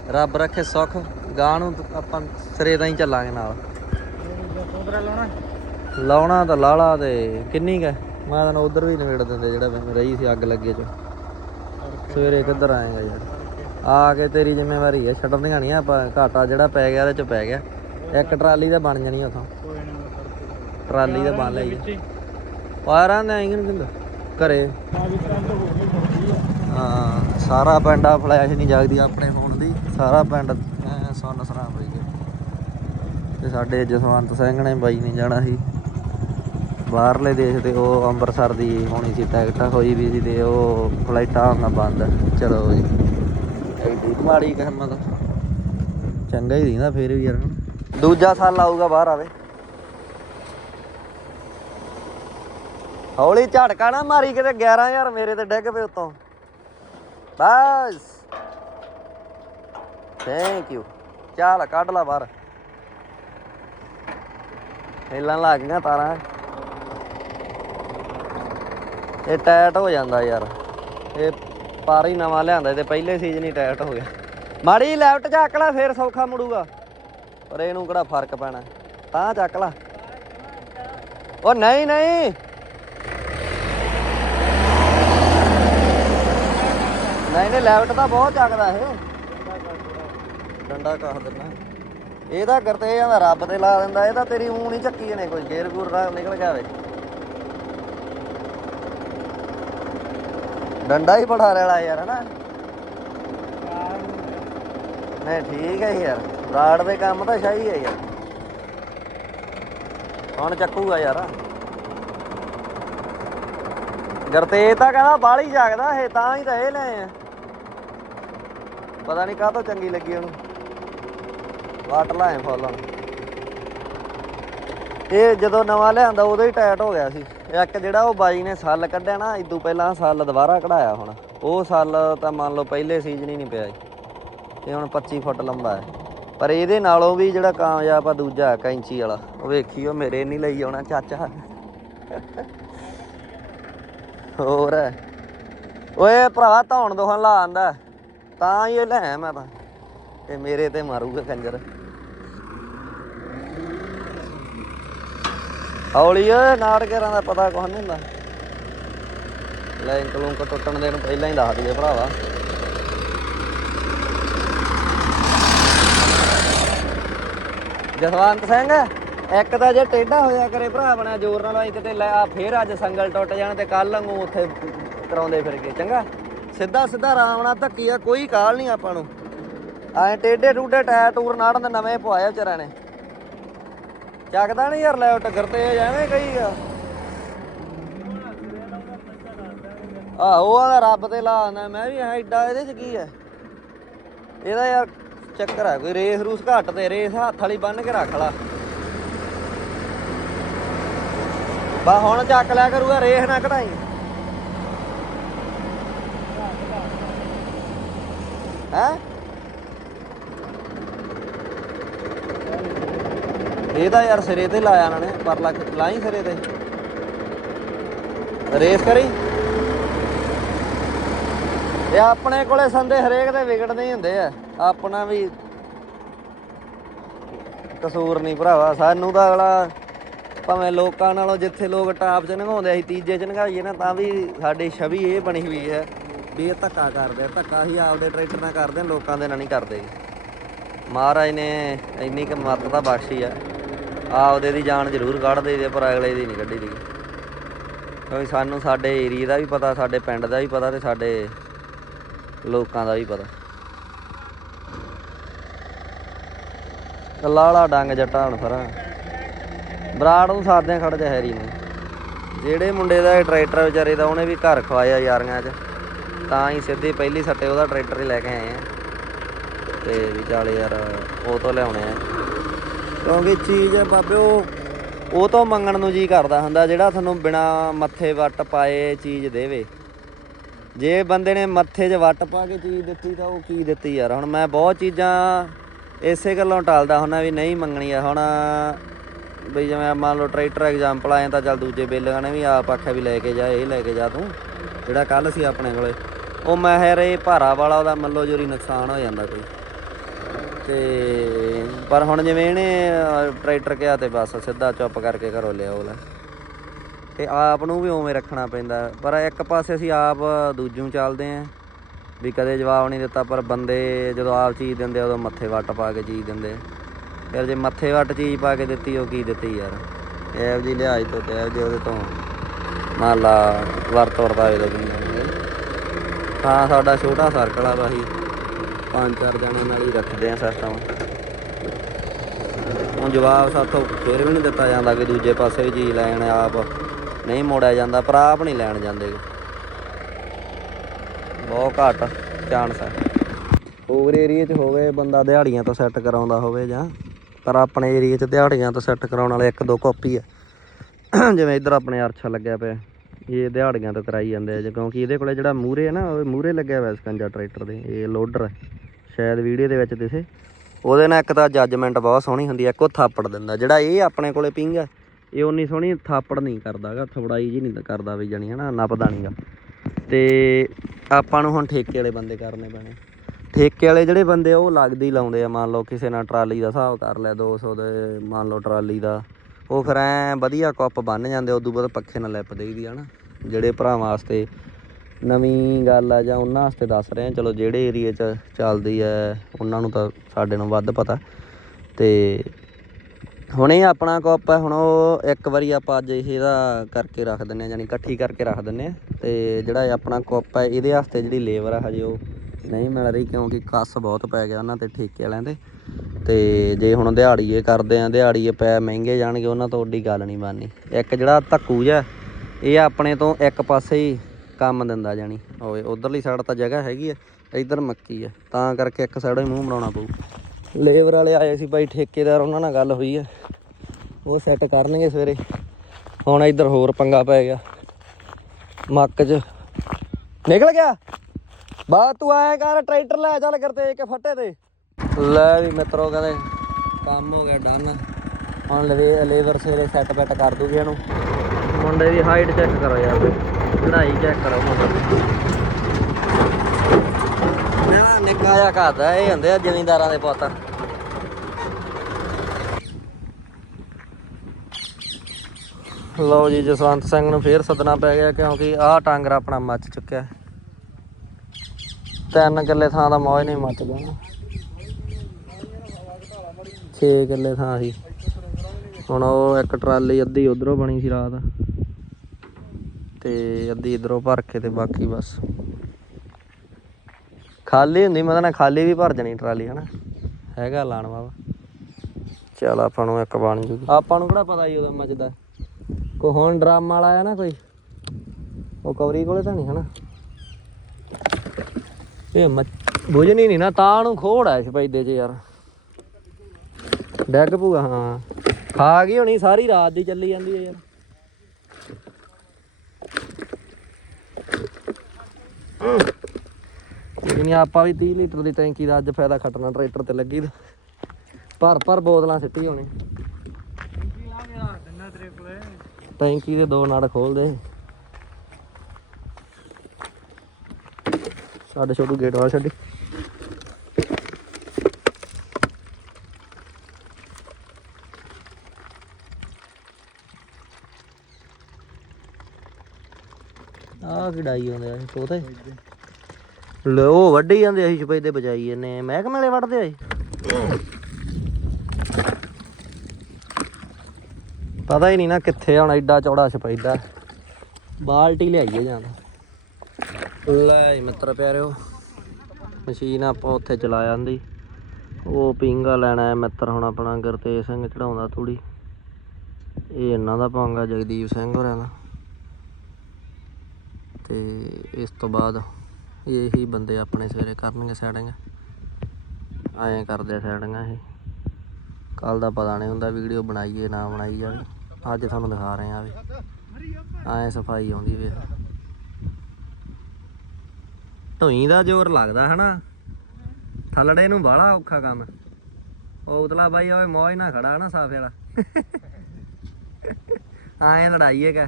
ਰੱਬ ਰੱਖੇ ਸੁੱਖ ਗਾਂ ਨੂੰ ਆਪਾਂ ਸਿਰੇ ਤਾਂ ਹੀ ਚੱਲਾਂਗੇ ਨਾਲ। ਲਾਉਣਾ ਤਾਂ ਲਾਲਾ ਤੇ ਕਿੰਨੀ ਕੈ ਮੈਂ ਤਾਂ ਉਧਰ ਵੀ ਨਵੇੜ ਦਿੰਦੇ ਜਿਹੜਾ ਮੈਨੂੰ ਰਹੀ ਸੀ ਅੱਗ ਲੱਗੇ ਚ। ਸਵੇਰੇ ਕਿੱਧਰ ਆਏਗਾ ਯਾਰ? ਆ ਕੇ ਤੇਰੀ ਜ਼ਿੰਮੇਵਾਰੀ ਹੈ ਛੱਡਣੀਆਂ ਨਹੀਂ ਆਪਾਂ, ਘਾਟਾ ਜਿਹੜਾ ਪੈ ਗਿਆ ਉਹਦੇ ਚ ਪੈ ਗਿਆ। ਇੱਕ ਟਰਾਲੀ ਤਾਂ ਬਣ ਜਾਣੀ ਉਥੋਂ। ਟਰਾਲੀ ਤਾਂ ਬਣ ਲਈ। ਪਾਰਾਂ ਆਏਂਗੇ ਨੂੰ ਕਿੰਦਾ ਘਰੇ। ਹਾਂ ਸਾਰਾ ਪਿੰਡ ਆ ਫਲੈਸ਼ ਨਹੀਂ ਜਗਦੀ ਆਪਣੇ ਫੋਨ ਦੀ। ਸਾਰਾ ਪਿੰਡ ਸਰਾਂ ਹੋਈ ਗਿਆ। ਤੇ ਸਾਡੇ ਜਸਵੰਤ ਸਿੰਘ ਨੇ ਬਾਈ ਨੇ ਜਾਣਾ ਸੀ। ਬਾਹਰਲੇ ਦੇਸ਼ ਤੇ ਉਹ ਅੰਮ੍ਰਿਤਸਰ ਦੀ ਹੋਣੀ ਸੀ ਟਿਕਟ ਹੋਈ ਵੀ ਸੀ ਤੇ ਉਹ ਫਲਾਈਟਾਂ ਨਾ ਬੰਦ। ਚਲੋ ਜੀ। ਐਡੀ ਮਾੜੀ ਕਿਸਮਤ। ਚੰਗਾ ਹੀ ਰਹਿੰਦਾ ਫੇਰ ਵੀ ਯਾਰ। ਦੂਜਾ ਸਾਲ ਆਊਗਾ ਬਾਹਰ ਆਵੇ। ਹੌਲੀ ਝਟਕਾ ਨਾ ਮਾਰੀ ਕਿਤੇ 11000 ਮੇਰੇ ਤੇ ਡਿੱਗ ਪਏ ਉਤੋਂ। ਬਸ। ਥੈਂਕ ਯੂ ਚੱਲ ਕੱਢ ਲਾ ਬਾਹਰ। ਹਿੱਲਣ ਲੱਗ ਗਈਆਂ ਤਾਰਾਂ। ਇਹ ਟਾਇਟ ਹੋ ਜਾਂਦਾ ਯਾਰ। ਇਹ ਪਰ ਹੀ ਨਵਾਂ ਲਿਆਂਦਾ ਤੇ ਪਹਿਲੇ ਸੀਜ਼ਨ ਹੀ ਟਾਇਟ ਹੋ ਗਿਆ। ਮਾੜੀ ਲੈਫਟ ਚੱਕ ਲੈ, ਫੇਰ ਸੌਖਾ ਮੁੜੂਗਾ। ਪਰ ਇਹਨੂੰ ਕਿਹੜਾ ਫ਼ਰਕ ਪੈਣਾ? ਤਾਂ ਚੱਕ ਲਾ। ਉਹ ਨਹੀਂ ਨਹੀਂ। ਨਹੀਂ ਨਹੀਂ ਲੈਫਟ ਤਾਂ ਬਹੁਤ ਚੱਕਦਾ ਇਹ। ਡੰਡਾ ਕਾਹ ਦਿੰਦਾ। ਇਹਦਾ ਕਰਤੇ ਜਾਂਦਾ ਰੱਬ ਤੇ ਲਾ ਦਿੰਦਾ, ਇਹ ਤਾਂ ਤੇਰੀ ਊਂ ਨਹੀਂ ਚੱਕੀ ਨੇ ਕੋਈ। ਗੇਰ ਗੂਰ ਨਿਕਲ ਜਾਵੇ ਡੰਡਾ ਹੀ ਬੜਾ ਰੇਲਾ ਯਾਰ, ਹਨਾ? ਨਹੀਂ, ਠੀਕ ਹੈ ਯਾਰ। ਰਾੜ ਦੇ ਕੰਮ ਤਾਂ ਸ਼ਾਹੀ ਹੈ ਯਾਰ। ਹੁਣ ਚੱਕੂਗਾ ਯਾਰ? ਗਰਤੇ ਤਾਂ ਕਹਿੰਦਾ ਬਾਹਲੀ ਜਾਗਦਾ ਇਹ, ਤਾਂ ਹੀ ਤਾਂ ਇਹ ਲੈ ਆ। ਪਤਾ ਨਹੀਂ ਕਾਹ ਤੋਂ ਚੰਗੀ ਲੱਗੀ ਉਹਨੂੰ। ਵਾਟ ਲਾਏ ਫੁੱਲ ਇਹ ਜਦੋਂ ਨਵਾਂ ਲਿਆਂਦਾ ਉਦੋਂ ਹੀ ਟਾਇਟ ਹੋ ਗਿਆ ਸੀ। ਇੱਕ ਜਿਹੜਾ ਉਹ ਬਾਈ ਨੇ ਸੱਲ ਕੱਢਿਆ ਨਾ ਇਦੋਂ ਪਹਿਲਾਂ ਸੱਲ ਦੁਬਾਰਾ ਕਢਾਇਆ ਹੁਣ। ਉਹ ਸੱਲ ਤਾਂ ਮੰਨ ਲਓ ਪਹਿਲੇ ਸੀਜ਼ਨ ਹੀ ਨਹੀਂ ਪਿਆ ਸੀ। ਇਹ ਹੁਣ 25 ਫੁੱਟ ਲੰਬਾ ਹੈ। ਪਰ ਇਹਦੇ ਨਾਲੋਂ ਵੀ ਜਿਹੜਾ ਕਾਮਯਾਬ ਆ ਦੂਜਾ ਹੈ ਕੈਂਚੀ ਵਾਲਾ, ਉਹ ਵੇਖੀਓ ਮੇਰੇ ਨਹੀਂ ਲਈ ਆਉਣਾ ਚਾਚਾ। ਹੋਰ ਓਏ ਭਰਾਵਾ ਧੌਣ ਦੋਹਾਂ ਲਾ ਆਂਦਾ। ਤਾਂ ਹੀ ਇਹ ਲੈ ਮੈਂ ਤਾਂ। ਤੇ ਮੇਰੇ ਤੇ ਮਾਰੂਗਾ ਕੰਜਰ ਹੌਲੀ ਓਏ, ਨਾਟਕਰਾਂ ਦਾ ਪਤਾ ਕੁਛ ਨਹੀਂ ਹੁੰਦਾ। ਲੈਂਕ ਲੂੰਕ ਟੁੱਟਣ ਦੇ ਨੂੰ ਪਹਿਲਾਂ ਹੀ ਦੱਸ ਦਈਏ ਭਰਾਵਾ। ਜਸਵੰਤ ਸਿੰਘ, ਇੱਕ ਤਾਂ ਜੇ ਟੇਢਾ ਹੋਇਆ ਕਰੇ ਭਰਾ ਬਣਾ, ਜ਼ੋਰ ਨਾਲ ਆਈ ਕਿਤੇ ਲੈ ਆ, ਫੇਰ ਅੱਜ ਸੰਗਲ ਟੁੱਟ ਜਾਣ ਤੇ ਕੱਲ ਨੂੰ ਉੱਥੇ ਕਰਾਉਂਦੇ ਫਿਰ ਕੇ ਚੰਗਾ? ਸਿੱਧਾ ਸਿੱਧਾ ਆਰਾਮ ਨਾਲ ਧੱਕੀ ਆ, ਕੋਈ ਕਾਲ ਨਹੀਂ ਆਪਾਂ ਨੂੰ। ਐ ਟੇਢੇ ਟੂਡੇ ਟਾਇਰ ਟੂਰ ਨਾੜਨ ਦੇ ਨਵੇਂ ਪਵਾਇਆ ਵਿਚਾਰਿਆਂ ਨੇ। ਚੱਕਦਾ ਨਹੀਂ ਯਾਰ, ਲੈ ਟੱਗਰ ਤੇ ਐਵੇਂ ਕਹੀ ਆ। ਆਹੋ ਉਹਦਾ ਰੱਬ ਤੇ ਲਾਣਾ ਮੈਂ ਵੀ ਐਡਾ ਇਹਦੇ ਚ ਕੀ ਹੈ ਇਹਦਾ ਯਾਰ ਚੱਕਰ ਹੈ ਕੋਈ ਰੇਸ ਰੂਸ ਘੱਟ ਤੇ ਰੇਸ ਹੱਥ ਵਾਲੀ ਬੰਨ ਕੇ ਰੱਖ ਲਾ। ਬਾ, ਹੁਣ ਚੱਕ ਲਿਆ ਕਰੂਗਾ, ਰੇਸ ਨਾ ਕਢਾਈ। ਹੈ? ਤਾਂ ਯਾਰ ਸਿਰੇ ਤੇ ਲਾਇਆ ਇਹਨਾਂ ਨੇ ਪਰ ਲੱਖ ਲਾਈ ਸਿਰੇ ਤੇ। ਰੇਸ ਕਰੀ। ਇਹ ਆਪਣੇ ਕੋਲੇ ਸੰਦੇ ਹਰੇਕ ਦੇ ਵਿਗੜਦੇ ਹੀ ਹੁੰਦੇ ਆ। ਆਪਣਾ ਵੀ ਕਸੂਰ ਨਹੀਂ ਭਰਾਵਾ। ਸਾਨੂੰ ਤਾਂ ਅਗਲਾ ਭਾਵੇਂ ਲੋਕਾਂ ਨਾਲੋਂ ਜਿੱਥੇ ਲੋਕ ਟਾਪ 'ਚ ਨਗਾਉਂਦੇ ਅਸੀਂ ਤੀਜੇ 'ਚ ਨਗਾਈਏ ਨਾ, ਤਾਂ ਵੀ ਸਾਡੀ ਛਵੀ ਇਹ ਬਣੀ ਹੋਈ ਹੈ ਵੀ ਇਹ ਧੱਕਾ ਕਰਦੇ ਆ, ਧੱਕਾ ਹੀ ਆਪਦੇ ਟਰੈਕਟਰ ਨਾਲ ਕਰਦੇ ਆ, ਲੋਕਾਂ ਦੇ ਨਾਲ ਨਹੀਂ ਕਰਦੇ। ਮਹਾਰਾਜ ਨੇ ਇੰਨੀ ਕੁ ਮੱਤ ਬਖਸ਼ੀ ਆ। ਆਪਦੇ ਦੀ ਜਾਨ ਜ਼ਰੂਰ ਕੱਢਦੇ ਦੇ ਪਰ ਅਗਲੇ ਦੀ ਨਹੀਂ ਕੱਢੀ ਦੀ। ਕਿਉਂਕਿ ਸਾਨੂੰ ਸਾਡੇ ਏਰੀਆ ਦਾ ਵੀ ਪਤਾ, ਸਾਡੇ ਪਿੰਡ ਦਾ ਵੀ ਪਤਾ ਤੇ ਸਾਡੇ ਲੋਕਾਂ ਦਾ ਵੀ ਪਤਾ। ਲਾਲਾ ਡੰਗ ਜੱਟਾਂ ਹੁਣ ਫਰਾਂ ਬਰਾੜ ਨੂੰ ਸਾਦਿਆਂ ਖੜ ਜਾ ਹੈਰੀ ਨੂੰ। ਜਿਹੜੇ ਮੁੰਡੇ ਦਾ ਇਹ ਟਰੈਕਟਰ ਵਿਚਾਰੇ ਦਾ, ਉਹਨੇ ਵੀ ਘਰ ਖਵਾਇਆ ਯਾਰੀਆਂ 'ਚ। ਤਾਂ ਹੀ ਸਿੱਧੇ ਪਹਿਲੀ ਸੱਟੇ ਉਹਦਾ ਟਰੈਕਟਰ ਹੀ ਲੈ ਕੇ ਆਏ ਆ। ਤੇ ਵੀ ਚੱਲ ਯਾਰ ਉਹ ਤੋਂ ਲਿਆਉਣੇ ਆ। ਕਿਉਂਕਿ ਚੀਜ਼ ਹੈ ਬਾਬੇ ਉਹ ਉਹ ਤੋਂ ਮੰਗਣ ਨੂੰ ਜੀ ਕਰਦਾ ਹੁੰਦਾ, ਜਿਹੜਾ ਤੁਹਾਨੂੰ ਬਿਨਾ ਮੱਥੇ ਵੱਟ ਪਾਏ ਚੀਜ਼ ਦੇਵੇ। ਜੇ ਬੰਦੇ ਨੇ ਮੱਥੇ 'ਚ ਵੱਟ ਪਾ ਕੇ ਚੀਜ਼ ਦਿੱਤੀ ਤਾਂ ਉਹ ਕੀ ਦਿੱਤੀ ਯਾਰ? ਹੁਣ ਮੈਂ ਬਹੁਤ ਚੀਜ਼ਾਂ ਇਸੇ ਗੱਲੋਂ ਟਾਲਦਾ ਹੁੰਦਾ ਵੀ ਨਹੀਂ ਮੰਗਣੀ ਆ। ਹੁਣ ਬਈ ਜਿਵੇਂ ਮੰਨ ਲਓ ਟਰੈਕਟਰ ਐਗਜ਼ਾਮਪਲ ਆਏ ਤਾਂ ਚੱਲ ਦੂਜੇ ਬੇਲੀਆਂ ਨੇ ਵੀ ਆਪ ਆਖਿਆ ਵੀ ਲੈ ਕੇ ਜਾ, ਇਹ ਲੈ ਕੇ ਜਾ ਤੂੰ, ਜਿਹੜਾ ਕੱਲ ਸੀ ਆਪਣੇ ਕੋਲੇ। ਉਹ ਮੈਂ ਹੈਰ ਇਹ ਭਾਰਾ ਵਾਲਾ ਉਹਦਾ ਮੰਨ ਲਓ ਜੋਰੀ ਨੁਕਸਾਨ ਹੋ ਜਾਂਦਾ ਕੋਈ। ਤੇ ਪਰ ਹੁਣ ਜਿਵੇਂ ਇਹਨੇ ਟਰੈਕਟਰ ਕਿਹਾ ਤੇ ਬਸ ਸਿੱਧਾ ਚੁੱਪ ਕਰਕੇ ਘਰੋਂ ਲਿਆਓ ਲੈ। ਤੇ ਆਪ ਨੂੰ ਵੀ ਉਵੇਂ ਰੱਖਣਾ ਪੈਂਦਾ। ਪਰ ਇੱਕ ਪਾਸੇ ਅਸੀਂ ਆਪ ਦੂਜੋਂ ਚੱਲਦੇ ਆਂ। ਵੀ ਕਦੇ ਜਵਾਬ ਨਹੀਂ ਦਿੱਤਾ, ਪਰ ਬੰਦੇ ਜਦੋਂ ਆਪ ਚੀਜ਼ ਦਿੰਦੇ ਉਦੋਂ ਮੱਥੇ ਵੱਟ ਪਾ ਕੇ ਚੀਜ਼ ਦਿੰਦੇ। ਫਿਰ ਜੇ ਮੱਥੇ ਵੱਟ ਚੀਜ਼ ਪਾ ਕੇ ਦਿੱਤੀ, ਉਹ ਕੀ ਦਿੱਤੀ ਯਾਰ? ਇਹੋ ਜੀ ਲਿਹਾਜ਼ ਤੋਂ ਤੇ ਇਹੋ ਜਿਹੇ ਉਹਦੇ ਤੋਂ। ਮੰਨ ਲਾ ਵਰਤ ਵਰਤਾਵੇ ਤੋਂ ਹਾਂ, ਸਾਡਾ ਛੋਟਾ ਸਰਕਲ ਆ ਬਾਹੀ ਪੰਜ ਚਾਰ ਜਣਿਆਂ ਨਾਲ ਹੀ ਰੱਖਦੇ ਆ ਸਿਸਟਮ ਹੁਣ ਜਵਾਬ ਸਾਥੋਂ ਫਿਰ ਵੀ ਨਹੀਂ ਦਿੱਤਾ ਜਾਂਦਾ ਕਿ ਦੂਜੇ ਪਾਸੇ ਵੀ ਚੀਜ਼ ਲੈਣ ਆਪ। ਨਹੀਂ ਮੋੜਿਆ ਜਾਂਦਾ, ਪਰ ਆਪ ਨਹੀਂ ਲੈਣ ਜਾਂਦੇ। ਬਹੁਤ ਘੱਟ ਚਾਂਸ ਹੈ ਹੋਰ ਏਰੀਏ 'ਚ ਹੋਵੇ, ਬੰਦਾ ਦਿਹਾੜੀਆਂ ਤੋਂ ਸੈੱਟ ਕਰਾਉਂਦਾ ਹੋਵੇ ਜਾਂ, ਪਰ ਆਪਣੇ ਏਰੀਏ 'ਚ ਦਿਹਾੜੀਆਂ ਤੋਂ ਸੈੱਟ ਕਰਾਉਣ ਵਾਲੇ ਇੱਕ ਦੋ ਕਾਪੀ ਆ। ਜਿਵੇਂ ਇੱਧਰ ਆਪਣੇ ਅਰਛਾ ਲੱਗਿਆ ਪਿਆ। ਇਹ ਦਿਹਾੜੀਆਂ ਤੋਂ ਕਰਾਈ ਜਾਂਦੇ ਆ, ਜੇ ਕਿਉਂਕਿ ਇਹਦੇ ਕੋਲੇ ਜਿਹੜਾ ਮੂਰੇ ਹੈ ਨਾ, ਉਹ ਮੂਰੇ ਲੱਗਿਆ ਹੋਇਆ ਸਕੰਜਾ ਟਰੈਕਟਰ ਦੇ, ਇਹ ਲੋਡਰ ਹੈ ਸ਼ਾਇਦ ਵੀਡੀਓ ਦੇ ਵਿੱਚ ਦਿਸੇ ਉਹਦੇ ਨਾਲ ਇੱਕ ਤਾਂ ਜੱਜਮੈਂਟ ਬਹੁਤ ਸੋਹਣੀ ਹੁੰਦੀ ਹੈ ਇੱਕ ਉਹ ਥਾਪੜ ਦਿੰਦਾ, ਜਿਹੜਾ ਇਹ ਆਪਣੇ ਕੋਲੇ ਪਿੰਗ ਆ, ਇਹ ਉਨੀ ਸੋਹਣੀ ਥਾਪੜ ਨਹੀਂ ਕਰਦਾਗਾ ਥਵੜਾਈ ਜੀ ਨਹੀਂ ਕਰਦਾ ਵੀ ਜਾਣੀ ਹਨਾ ਨੱਪਦਾ ਨਹੀਂਗਾ ਤੇ ਆਪਾਂ ਨੂੰ ਹੁਣ ਠੇਕੇ ਵਾਲੇ ਬੰਦੇ ਕਰਨੇ ਪੈਣੇ। ਠੇਕੇ ਵਾਲੇ ਜਿਹੜੇ ਬੰਦੇ ਆ, ਉਹ ਲੱਗਦੇ ਲਾਉਂਦੇ ਆ। ਮੰਨ ਲਓ ਕਿਸੇ ਨਾਲ ਟਰਾਲੀ ਦਾ ਹਿਸਾਬ ਕਰ ਲਿਆ 200 ਦੇ ਮੰਨ ਲਓ ਟਰਾਲੀ ਦਾ। ਉਹ ਫਿਰ ਐ ਵਧੀਆ ਕੱਪ ਬੰਨ ਜਾਂਦੇ ਉਦੋਂ ਬਾਅਦ ਪੱਖੇ ਨਾਲ ਲਿਪ ਦੇਈਦੀ ਆ ਨਾ। ਜਿਹੜੇ ਭਰਾਵਾਂ ਵਾਸਤੇ ਨਵੀਂ ਗੱਲ ਆ ਜਾਂ ਉਹਨਾਂ ਵਾਸਤੇ ਦੱਸ ਰਹੇ ਆ। ਚਲੋ ਜਿਹੜੇ ਏਰੀਏ 'ਚ ਚੱਲਦੀ ਐ ਉਹਨਾਂ ਨੂੰ ਤਾਂ ਸਾਡੇ ਨੂੰ ਵੱਧ ਪਤਾ। ਤੇ ਹੁਣ ਇਹ ਆਪਣਾ ਕੱਪ ਹੈ, ਹੁਣ ਉਹ ਇੱਕ ਵਾਰੀ ਆਪਾਂ ਅੱਜ ਇਹਦਾ ਕਰਕੇ ਰੱਖ ਦਿੰਨੇ ਆ ਯਾਨੀ ਇਕੱਠੀ ਕਰਕੇ ਰੱਖ ਦਿੰਨੇ ਆ ਤੇ ਜਿਹੜਾ ਆਪਣਾ ਕੁੱਪ ਹੈ, ਇਹਦੇ ਵਾਸਤੇ ਜਿਹੜੀ ਲੇਬਰ ਆ ਹਜੇ ਉਹ ਨਹੀਂ ਮਿਲ ਰਹੀ ਕਿਉਂਕਿ ਕੱਸ ਬਹੁਤ ਪੈ ਗਿਆ ਉਹਨਾਂ ਤੇ ਠੇਕੇ ਵਾਲਿਆਂ ਦੇ ਤੇ ਜੇ ਹੁਣ ਦਿਹਾੜੀਏ ਕਰਦੇ ਆ ਦਿਹਾੜੀਏ ਪੈ ਮਹਿੰਗੇ ਜਾਣਗੇ, ਉਹਨਾਂ ਤੋਂ ਓਡੀ ਗੱਲ ਨਹੀਂ ਬਣਨੀ। ਇੱਕ ਜਿਹੜਾ ਧੱਕੂ ਜਿਹਾ, ਇਹ ਆਪਣੇ ਤੋਂ ਇੱਕ ਪਾਸੇ ਹੀ ਕੰਮ ਦਿੰਦਾ ਜਾਣੀ ਹੋਵੇ ਉਧਰਲੀ ਸਾਈਡ ਤਾਂ ਜਗ੍ਹਾ ਹੈਗੀ ਆ, ਇੱਧਰ ਮੱਕੀ ਆ। ਤਾਂ ਕਰਕੇ ਇੱਕ ਸਾਈਡ ਹੀ ਮੂੰਹ ਬਣਾਉਣਾ ਪਊ। ਲੇਬਰ ਵਾਲੇ ਆਏ ਸੀ ਬਾਈ, ਠੇਕੇਦਾਰ, ਉਹਨਾਂ ਨਾਲ ਗੱਲ ਹੋਈ ਆ। ਉਹ ਸੈੱਟ ਕਰਨਗੇ ਸਵੇਰੇ। ਹੁਣ ਇੱਧਰ ਹੋਰ ਪੰਗਾ ਪੈ ਗਿਆ। ਮੱਕ 'ਚ। ਨਿਕਲ ਗਿਆ। ਬਾ ਤੂੰ ਆਇਆ ਕਰ, ਟਰੈਕਟਰ ਲੈ ਚੱਲ ਕਰਤੇ ਕੇ ਫੱਟੇ ਤੇ। ਲੈ ਵੀ ਮਿੱਤਰੋ ਕਹਿੰਦੇ ਕੰਮ ਹੋ ਗਿਆ ਡਨ। ਹੁਣ ਲੇਬਰ ਸਵੇਰੇ ਸੈੱਟ ਪੈਟ ਕਰ ਦੂਗੇ ਇਹਨੂੰ। ਮੁੰਡੇ ਦੀ ਹਾਈਟ ਚੈੱਕ ਕਰੋ ਯਾਰ। ਚੜਾਈ ਚੈੱਕ ਕਰੋ ਮੁੰਡੇ ਦੀ। ਨਾ, ਨਿੱਕਾ ਜਿਹਾ ਇਹ ਹੁੰਦੇ ਆ ਜ਼ਿਮੀਂਦਾਰਾਂ ਦੇ ਪੁੱਤ। ਲਓ ਜੀ ਜਸਵੰਤ ਸਿੰਘ ਨੂੰ ਫੇਰ ਸੱਦਣਾ ਪੈ ਗਿਆ ਕਿਉਂਕਿ ਆਹ ਟਾਂਗਰ ਆਪਣਾ ਮੱਚ ਚੁੱਕਿਆ। ਤਿੰਨ ਕਿੱਲੇ ਥਾਂ ਦਾ ਮੌਜ ਨਹੀਂ ਮੱਚਦਾ। 6 ਕਿੱਲੇ ਥਾਂ ਸੀ। ਹੁਣ ਉਹ ਇੱਕ ਟਰਾਲੀ ਅੱਧੀ ਉਧਰੋਂ ਬਣੀ ਸੀ ਰਾਤ। ਤੇ ਅੱਧੀ ਇਧਰੋਂ ਭਰ ਕੇ ਤੇ ਬਾਕੀ ਬਸ। ਖਾਲੀ ਹੁੰਦੀ, ਮੈਂ ਤਾਂ ਖਾਲੀ ਵੀ ਭਰ ਜਣੀ ਟਰਾਲੀ, ਹਨਾ? ਹੈਗਾ ਲਾਣ ਬਾਬਾ ਚਲ ਆਪਾਂ ਨੂੰ ਇੱਕ ਬਣ ਜੂਗੀ। ਆਪਾਂ ਨੂੰ ਕਿਹੜਾ ਪਤਾ ਜੀ ਉਹਦਾ ਮੱਚਦਾ। ਕੋ ਹੁਣ ਡਰਮ ਵਾਲਾ ਆ ਨਾ ਕੋਈ, ਉਹ ਕਵਰੀ ਕੋਲੇ ਤਾਂ ਨਹੀਂ ਹਨਾ। ਇਹ ਬੁਝਣੀ ਨਹੀਂ ਨਾ, ਤਾਂ ਨੂੰ ਖੋੜ ਆ ਇਸ 'ਚ ਯਾਰ। ਡੈਗ ਪੂਗਾ ਹਾਂ। ਖਾ ਗਈ ਹੋਣੀ, ਸਾਰੀ ਰਾਤ ਦੀ ਚੱਲੀ ਜਾਂਦੀ ਹੈ ਯਾਰ। ਕੋਈ ਆਪਾਂ ਵੀ 30 ਲੀਟਰ ਦੀ ਟੈਂਕੀ ਦਾ ਅੱਜ ਫਾਇਦਾ ਖੱਟਣਾ, ਟਰੈਕਟਰ ਤੇ ਲੱਗੀ ਦਾ। ਭਰ ਭਰ ਬੋਤਲਾਂ ਸਿੱਟੀ ਹੋਣੀ। ਟੈਂਕੀ ਦੇ ਦੋ ਨੜ ਖੋਲ ਦੇ ਛੱਡ ਛੋਟੂ ਗੇਟ ਵਾਲਾ ਛੱਡੀ। ਆ ਕਿਡਾਈ ਹੁੰਦੇ ਆ ਤੋਤੇ ਲੋ ਵੱਢੀ ਜਾਂਦੇ ਅਸੀਂ ਛਪਈ ਦੇ ਬਚਾਈ ਜੰਨੇ ਮਹਿਕਮੇ ਵਾਲੇ ਵੱਢਦੇ ਆਏ ਪਤਾ ਹੀ ਨਹੀਂ ਨਾ ਕਿੱਥੇ ਹੁਣ ਐਡਾ ਚੌੜਾ ਛਪਈਦਾ ਬਾਲਟੀ ਲਿਆਈਏ ਜਾਂਦਾ ਲੈ ਜੀ ਮਿੱਤਰ ਪਿਆਰਿਓ, ਮਸ਼ੀਨ ਆਪਾਂ ਉੱਥੇ ਚਲਾ ਜਾਂਦੀ ਉਹ ਪਿੰਗਾ ਲੈਣਾ ਹੈ ਮਿੱਤਰ, ਹੁਣ ਆਪਣਾ ਗੁਰਤੇਜ ਸਿੰਘ ਚੜਾਉਂਦਾ ਤੂੜੀ ਇਹ ਇਹਨਾਂ ਦਾ ਪਾਂਗਾ, ਜਗਦੀਪ ਸਿੰਘ ਹੋਰਾਂ ਦਾ। ਤੇ ਇਸ ਤੋਂ ਬਾਅਦ ਇਹੀ ਬੰਦੇ ਆਪਣੇ ਸਵੇਰੇ ਕਰਨਗੇ ਸੈਟਿੰਗ। ਐਂ ਕਰਦੇ ਸੈਟਿੰਗਾਂ ਇਹ। ਕੱਲ ਦਾ ਪਤਾ ਨਹੀਂ ਹੁੰਦਾ ਵੀਡੀਓ ਬਣਾਈਏ, ਨਾ ਬਣਾਈ ਜਾਵੇ। ਅੱਜ ਤੁਹਾਨੂੰ ਦਿਖਾ ਰਹੇ ਆ ਵੀ ਐਂ ਸਫ਼ਾਈ ਆਉਂਦੀ ਵੇ ਢੋਈ ਦਾ ਜ਼ੋਰ ਲੱਗਦਾ ਹਨਾ। ਥੱਲੜੇ ਨੂੰ ਬਾਹਲਾ ਔਖਾ ਕੰਮ। ਉਹ ਉਤਲਾ ਬਾਈ, ਓਏ ਮੌਜ ਨਾ ਖੜਾ ਨਾ ਸਾਫੇ ਵਾਲਾ। ਐਂ ਲੜਾਈ ਹੈਗਾ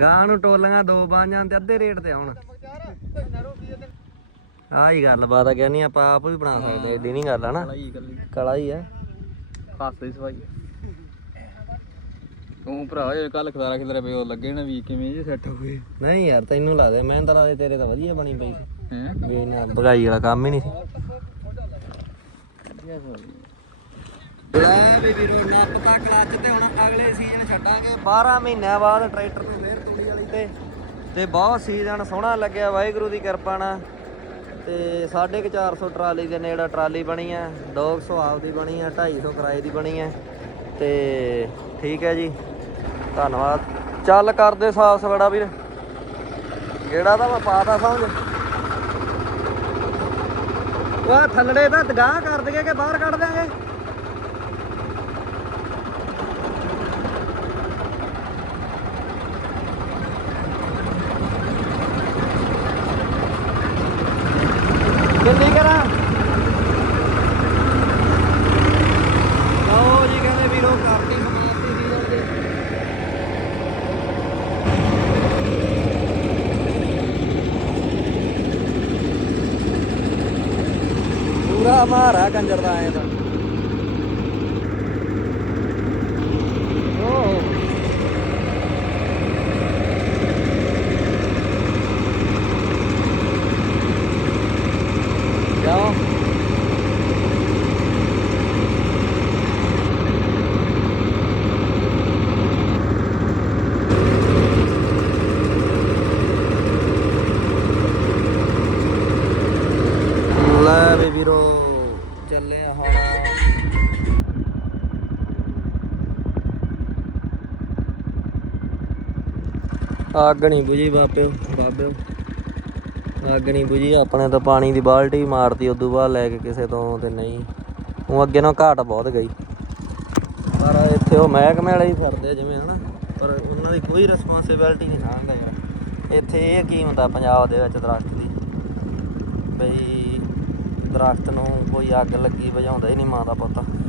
ਗਾਂ ਨੂੰ ਟੋਲੀਆਂ ਦੋ ਬਣ ਜਾਣ ਤੇ ਅੱਧੇ ਰੇਟ ਤੇ ਆਉਣ। ਆਹ ਹੀ ਗੱਲਬਾਤ ਆ ਕਹਿੰਨੀ ਆਪਾਂ ਆਪ ਵੀ ਬਣਾ ਸਕਦੇ ਏਡੀ ਨਹੀਂ ਗੱਲ ਆ ਨਾ। ਕਲਾ ਹੀ ਆ। ਸਵਾਈ ਤੂੰ ਭਰਾ ਇਹ ਕੱਲ ਖਦਾਰਾ ਖਿਲਰੇ ਪਏ ਉਹ ਲੱਗੇ ਨਾ ਵੀ ਕਿਵੇਂ ਜੇ ਸੈੱਟ ਹੋ ਗਏ ਨਹੀਂ ਯਾਰ ਤੈਨੂੰ ਲੱਗਦਾ ਮੈਂ ਤਾਂ ਲੱਗਦਾ ਤੇਰੇ ਤਾਂ ਵਧੀਆ ਬਣੀ ਪਈ ਸੀ। ਹੈ? ਵੀ ਨਾ ਭਗਾਈ ਵਾਲਾ ਕੰਮ ਹੀ ਨਹੀਂ ਸੀ। ਲੈ ਵੀ ਵੀਰੋ ਨੱਪਤਾ ਕਲੱਚ ਤੇ ਹੁਣ ਅਗਲੇ ਸੀਜ਼ਨ ਛੱਡਾਂਗੇ। 12 ਮਹੀਨਿਆਂ ਬਾਅਦ ਟਰੈਕਟਰ ਨੂੰ ਫੇਰ ਤੂੜੀ ਵਾਲੀ ਤੇ ਤੇ ਬਹੁਤ ਸੀਜ਼ਨ ਸੋਹਣਾ ਲੱਗਿਆ ਵਾਹਿਗੁਰੂ ਦੀ ਕਿਰਪਾ ਨਾਲ। ਤੇ 450 ਟਰਾਲੀ ਦੇ ਨੇੜਾ ਟਰਾਲੀ ਬਣੀ ਆ 200 ਆਪਦੀ ਬਣੀ ਆ 250 ਕਿਰਾਏ ਦੀ ਬਣੀ ਹੈ ਤੇ ਠੀਕ ਹੈ ਜੀ, ਧੰਨਵਾਦ। ਚੱਲ ਕਰਦੇ ਸਾਫ਼ ਸਵੜਾ ਵੀਰ। ਕਿਹੜਾ ਤਾਂ ਮੈਂ ਪਾਤਾ ਸਮਝ। ਉਹ ਥੱਲੜੇ ਤਾਂ ਦਗਾਹ ਕਰ ਦਗੇ ਕਿ ਬਾਹਰ ਕੱਢ ਦਿਆਂਗੇ ਜਲਦੀ ਕਰਾਂ ਲਓ ਜੀ ਕਹਿੰਦੇ ਵੀਰੋ ਕਰਤੀ ਸਮਾਪਤੀ ਦੀ ਜਾਂਦੇ ਪੂਰਾ ਮਾਰਾ ਕੰਜਰ ਦਾ ਆਇਆ ਤਾਂ ਓਹ ਜਾਓ ਲੈ ਵੀ ਵੀਰੋ ਚੱਲਿਆ ਹੁਣ ਅੱਗ ਨਹੀਂ ਬੁਝੀ ਬਾਬਿਓ ਬਾਬਿਓ। ਅੱਗ ਨਹੀਂ ਬੁਝੀ, ਆਪਣੇ ਤਾਂ ਪਾਣੀ ਦੀ ਬਾਲਟੀ ਮਾਰਤੀ, ਉਦੋਂ ਬਾਅਦ ਲੈ ਕੇ ਕਿਸੇ ਤੋਂ ਤੇ ਨਹੀਂ। ਉਹ ਅੱਗੇ ਨਾਲ ਘਾਟ ਬਹੁਤ ਗਈ। ਪਰ ਇੱਥੇ ਉਹ ਮਹਿਕਮੇ ਵਾਲੇ ਹੀ ਫਰਦੇ ਆ ਜਿਵੇਂ, ਹਨਾ। ਪਰ ਉਹਨਾਂ ਦੀ ਕੋਈ ਰਿਸਪੌਂਸਿਬਿਲਟੀ ਨਹੀਂ ਸਾਂਭਦਾ ਯਾਰ। ਇੱਥੇ ਇਹ ਕੀਮਤ ਆ ਪੰਜਾਬ ਦੇ ਵਿੱਚ ਦਰਖਤ ਦੀ। ਬਈ ਦਰਖਤ ਨੂੰ ਕੋਈ ਅੱਗ ਲੱਗੀ ਵਜਾਉਂਦਾ ਹੀ ਨਹੀਂ ਮਾਂ ਦਾ ਪੁੱਤ।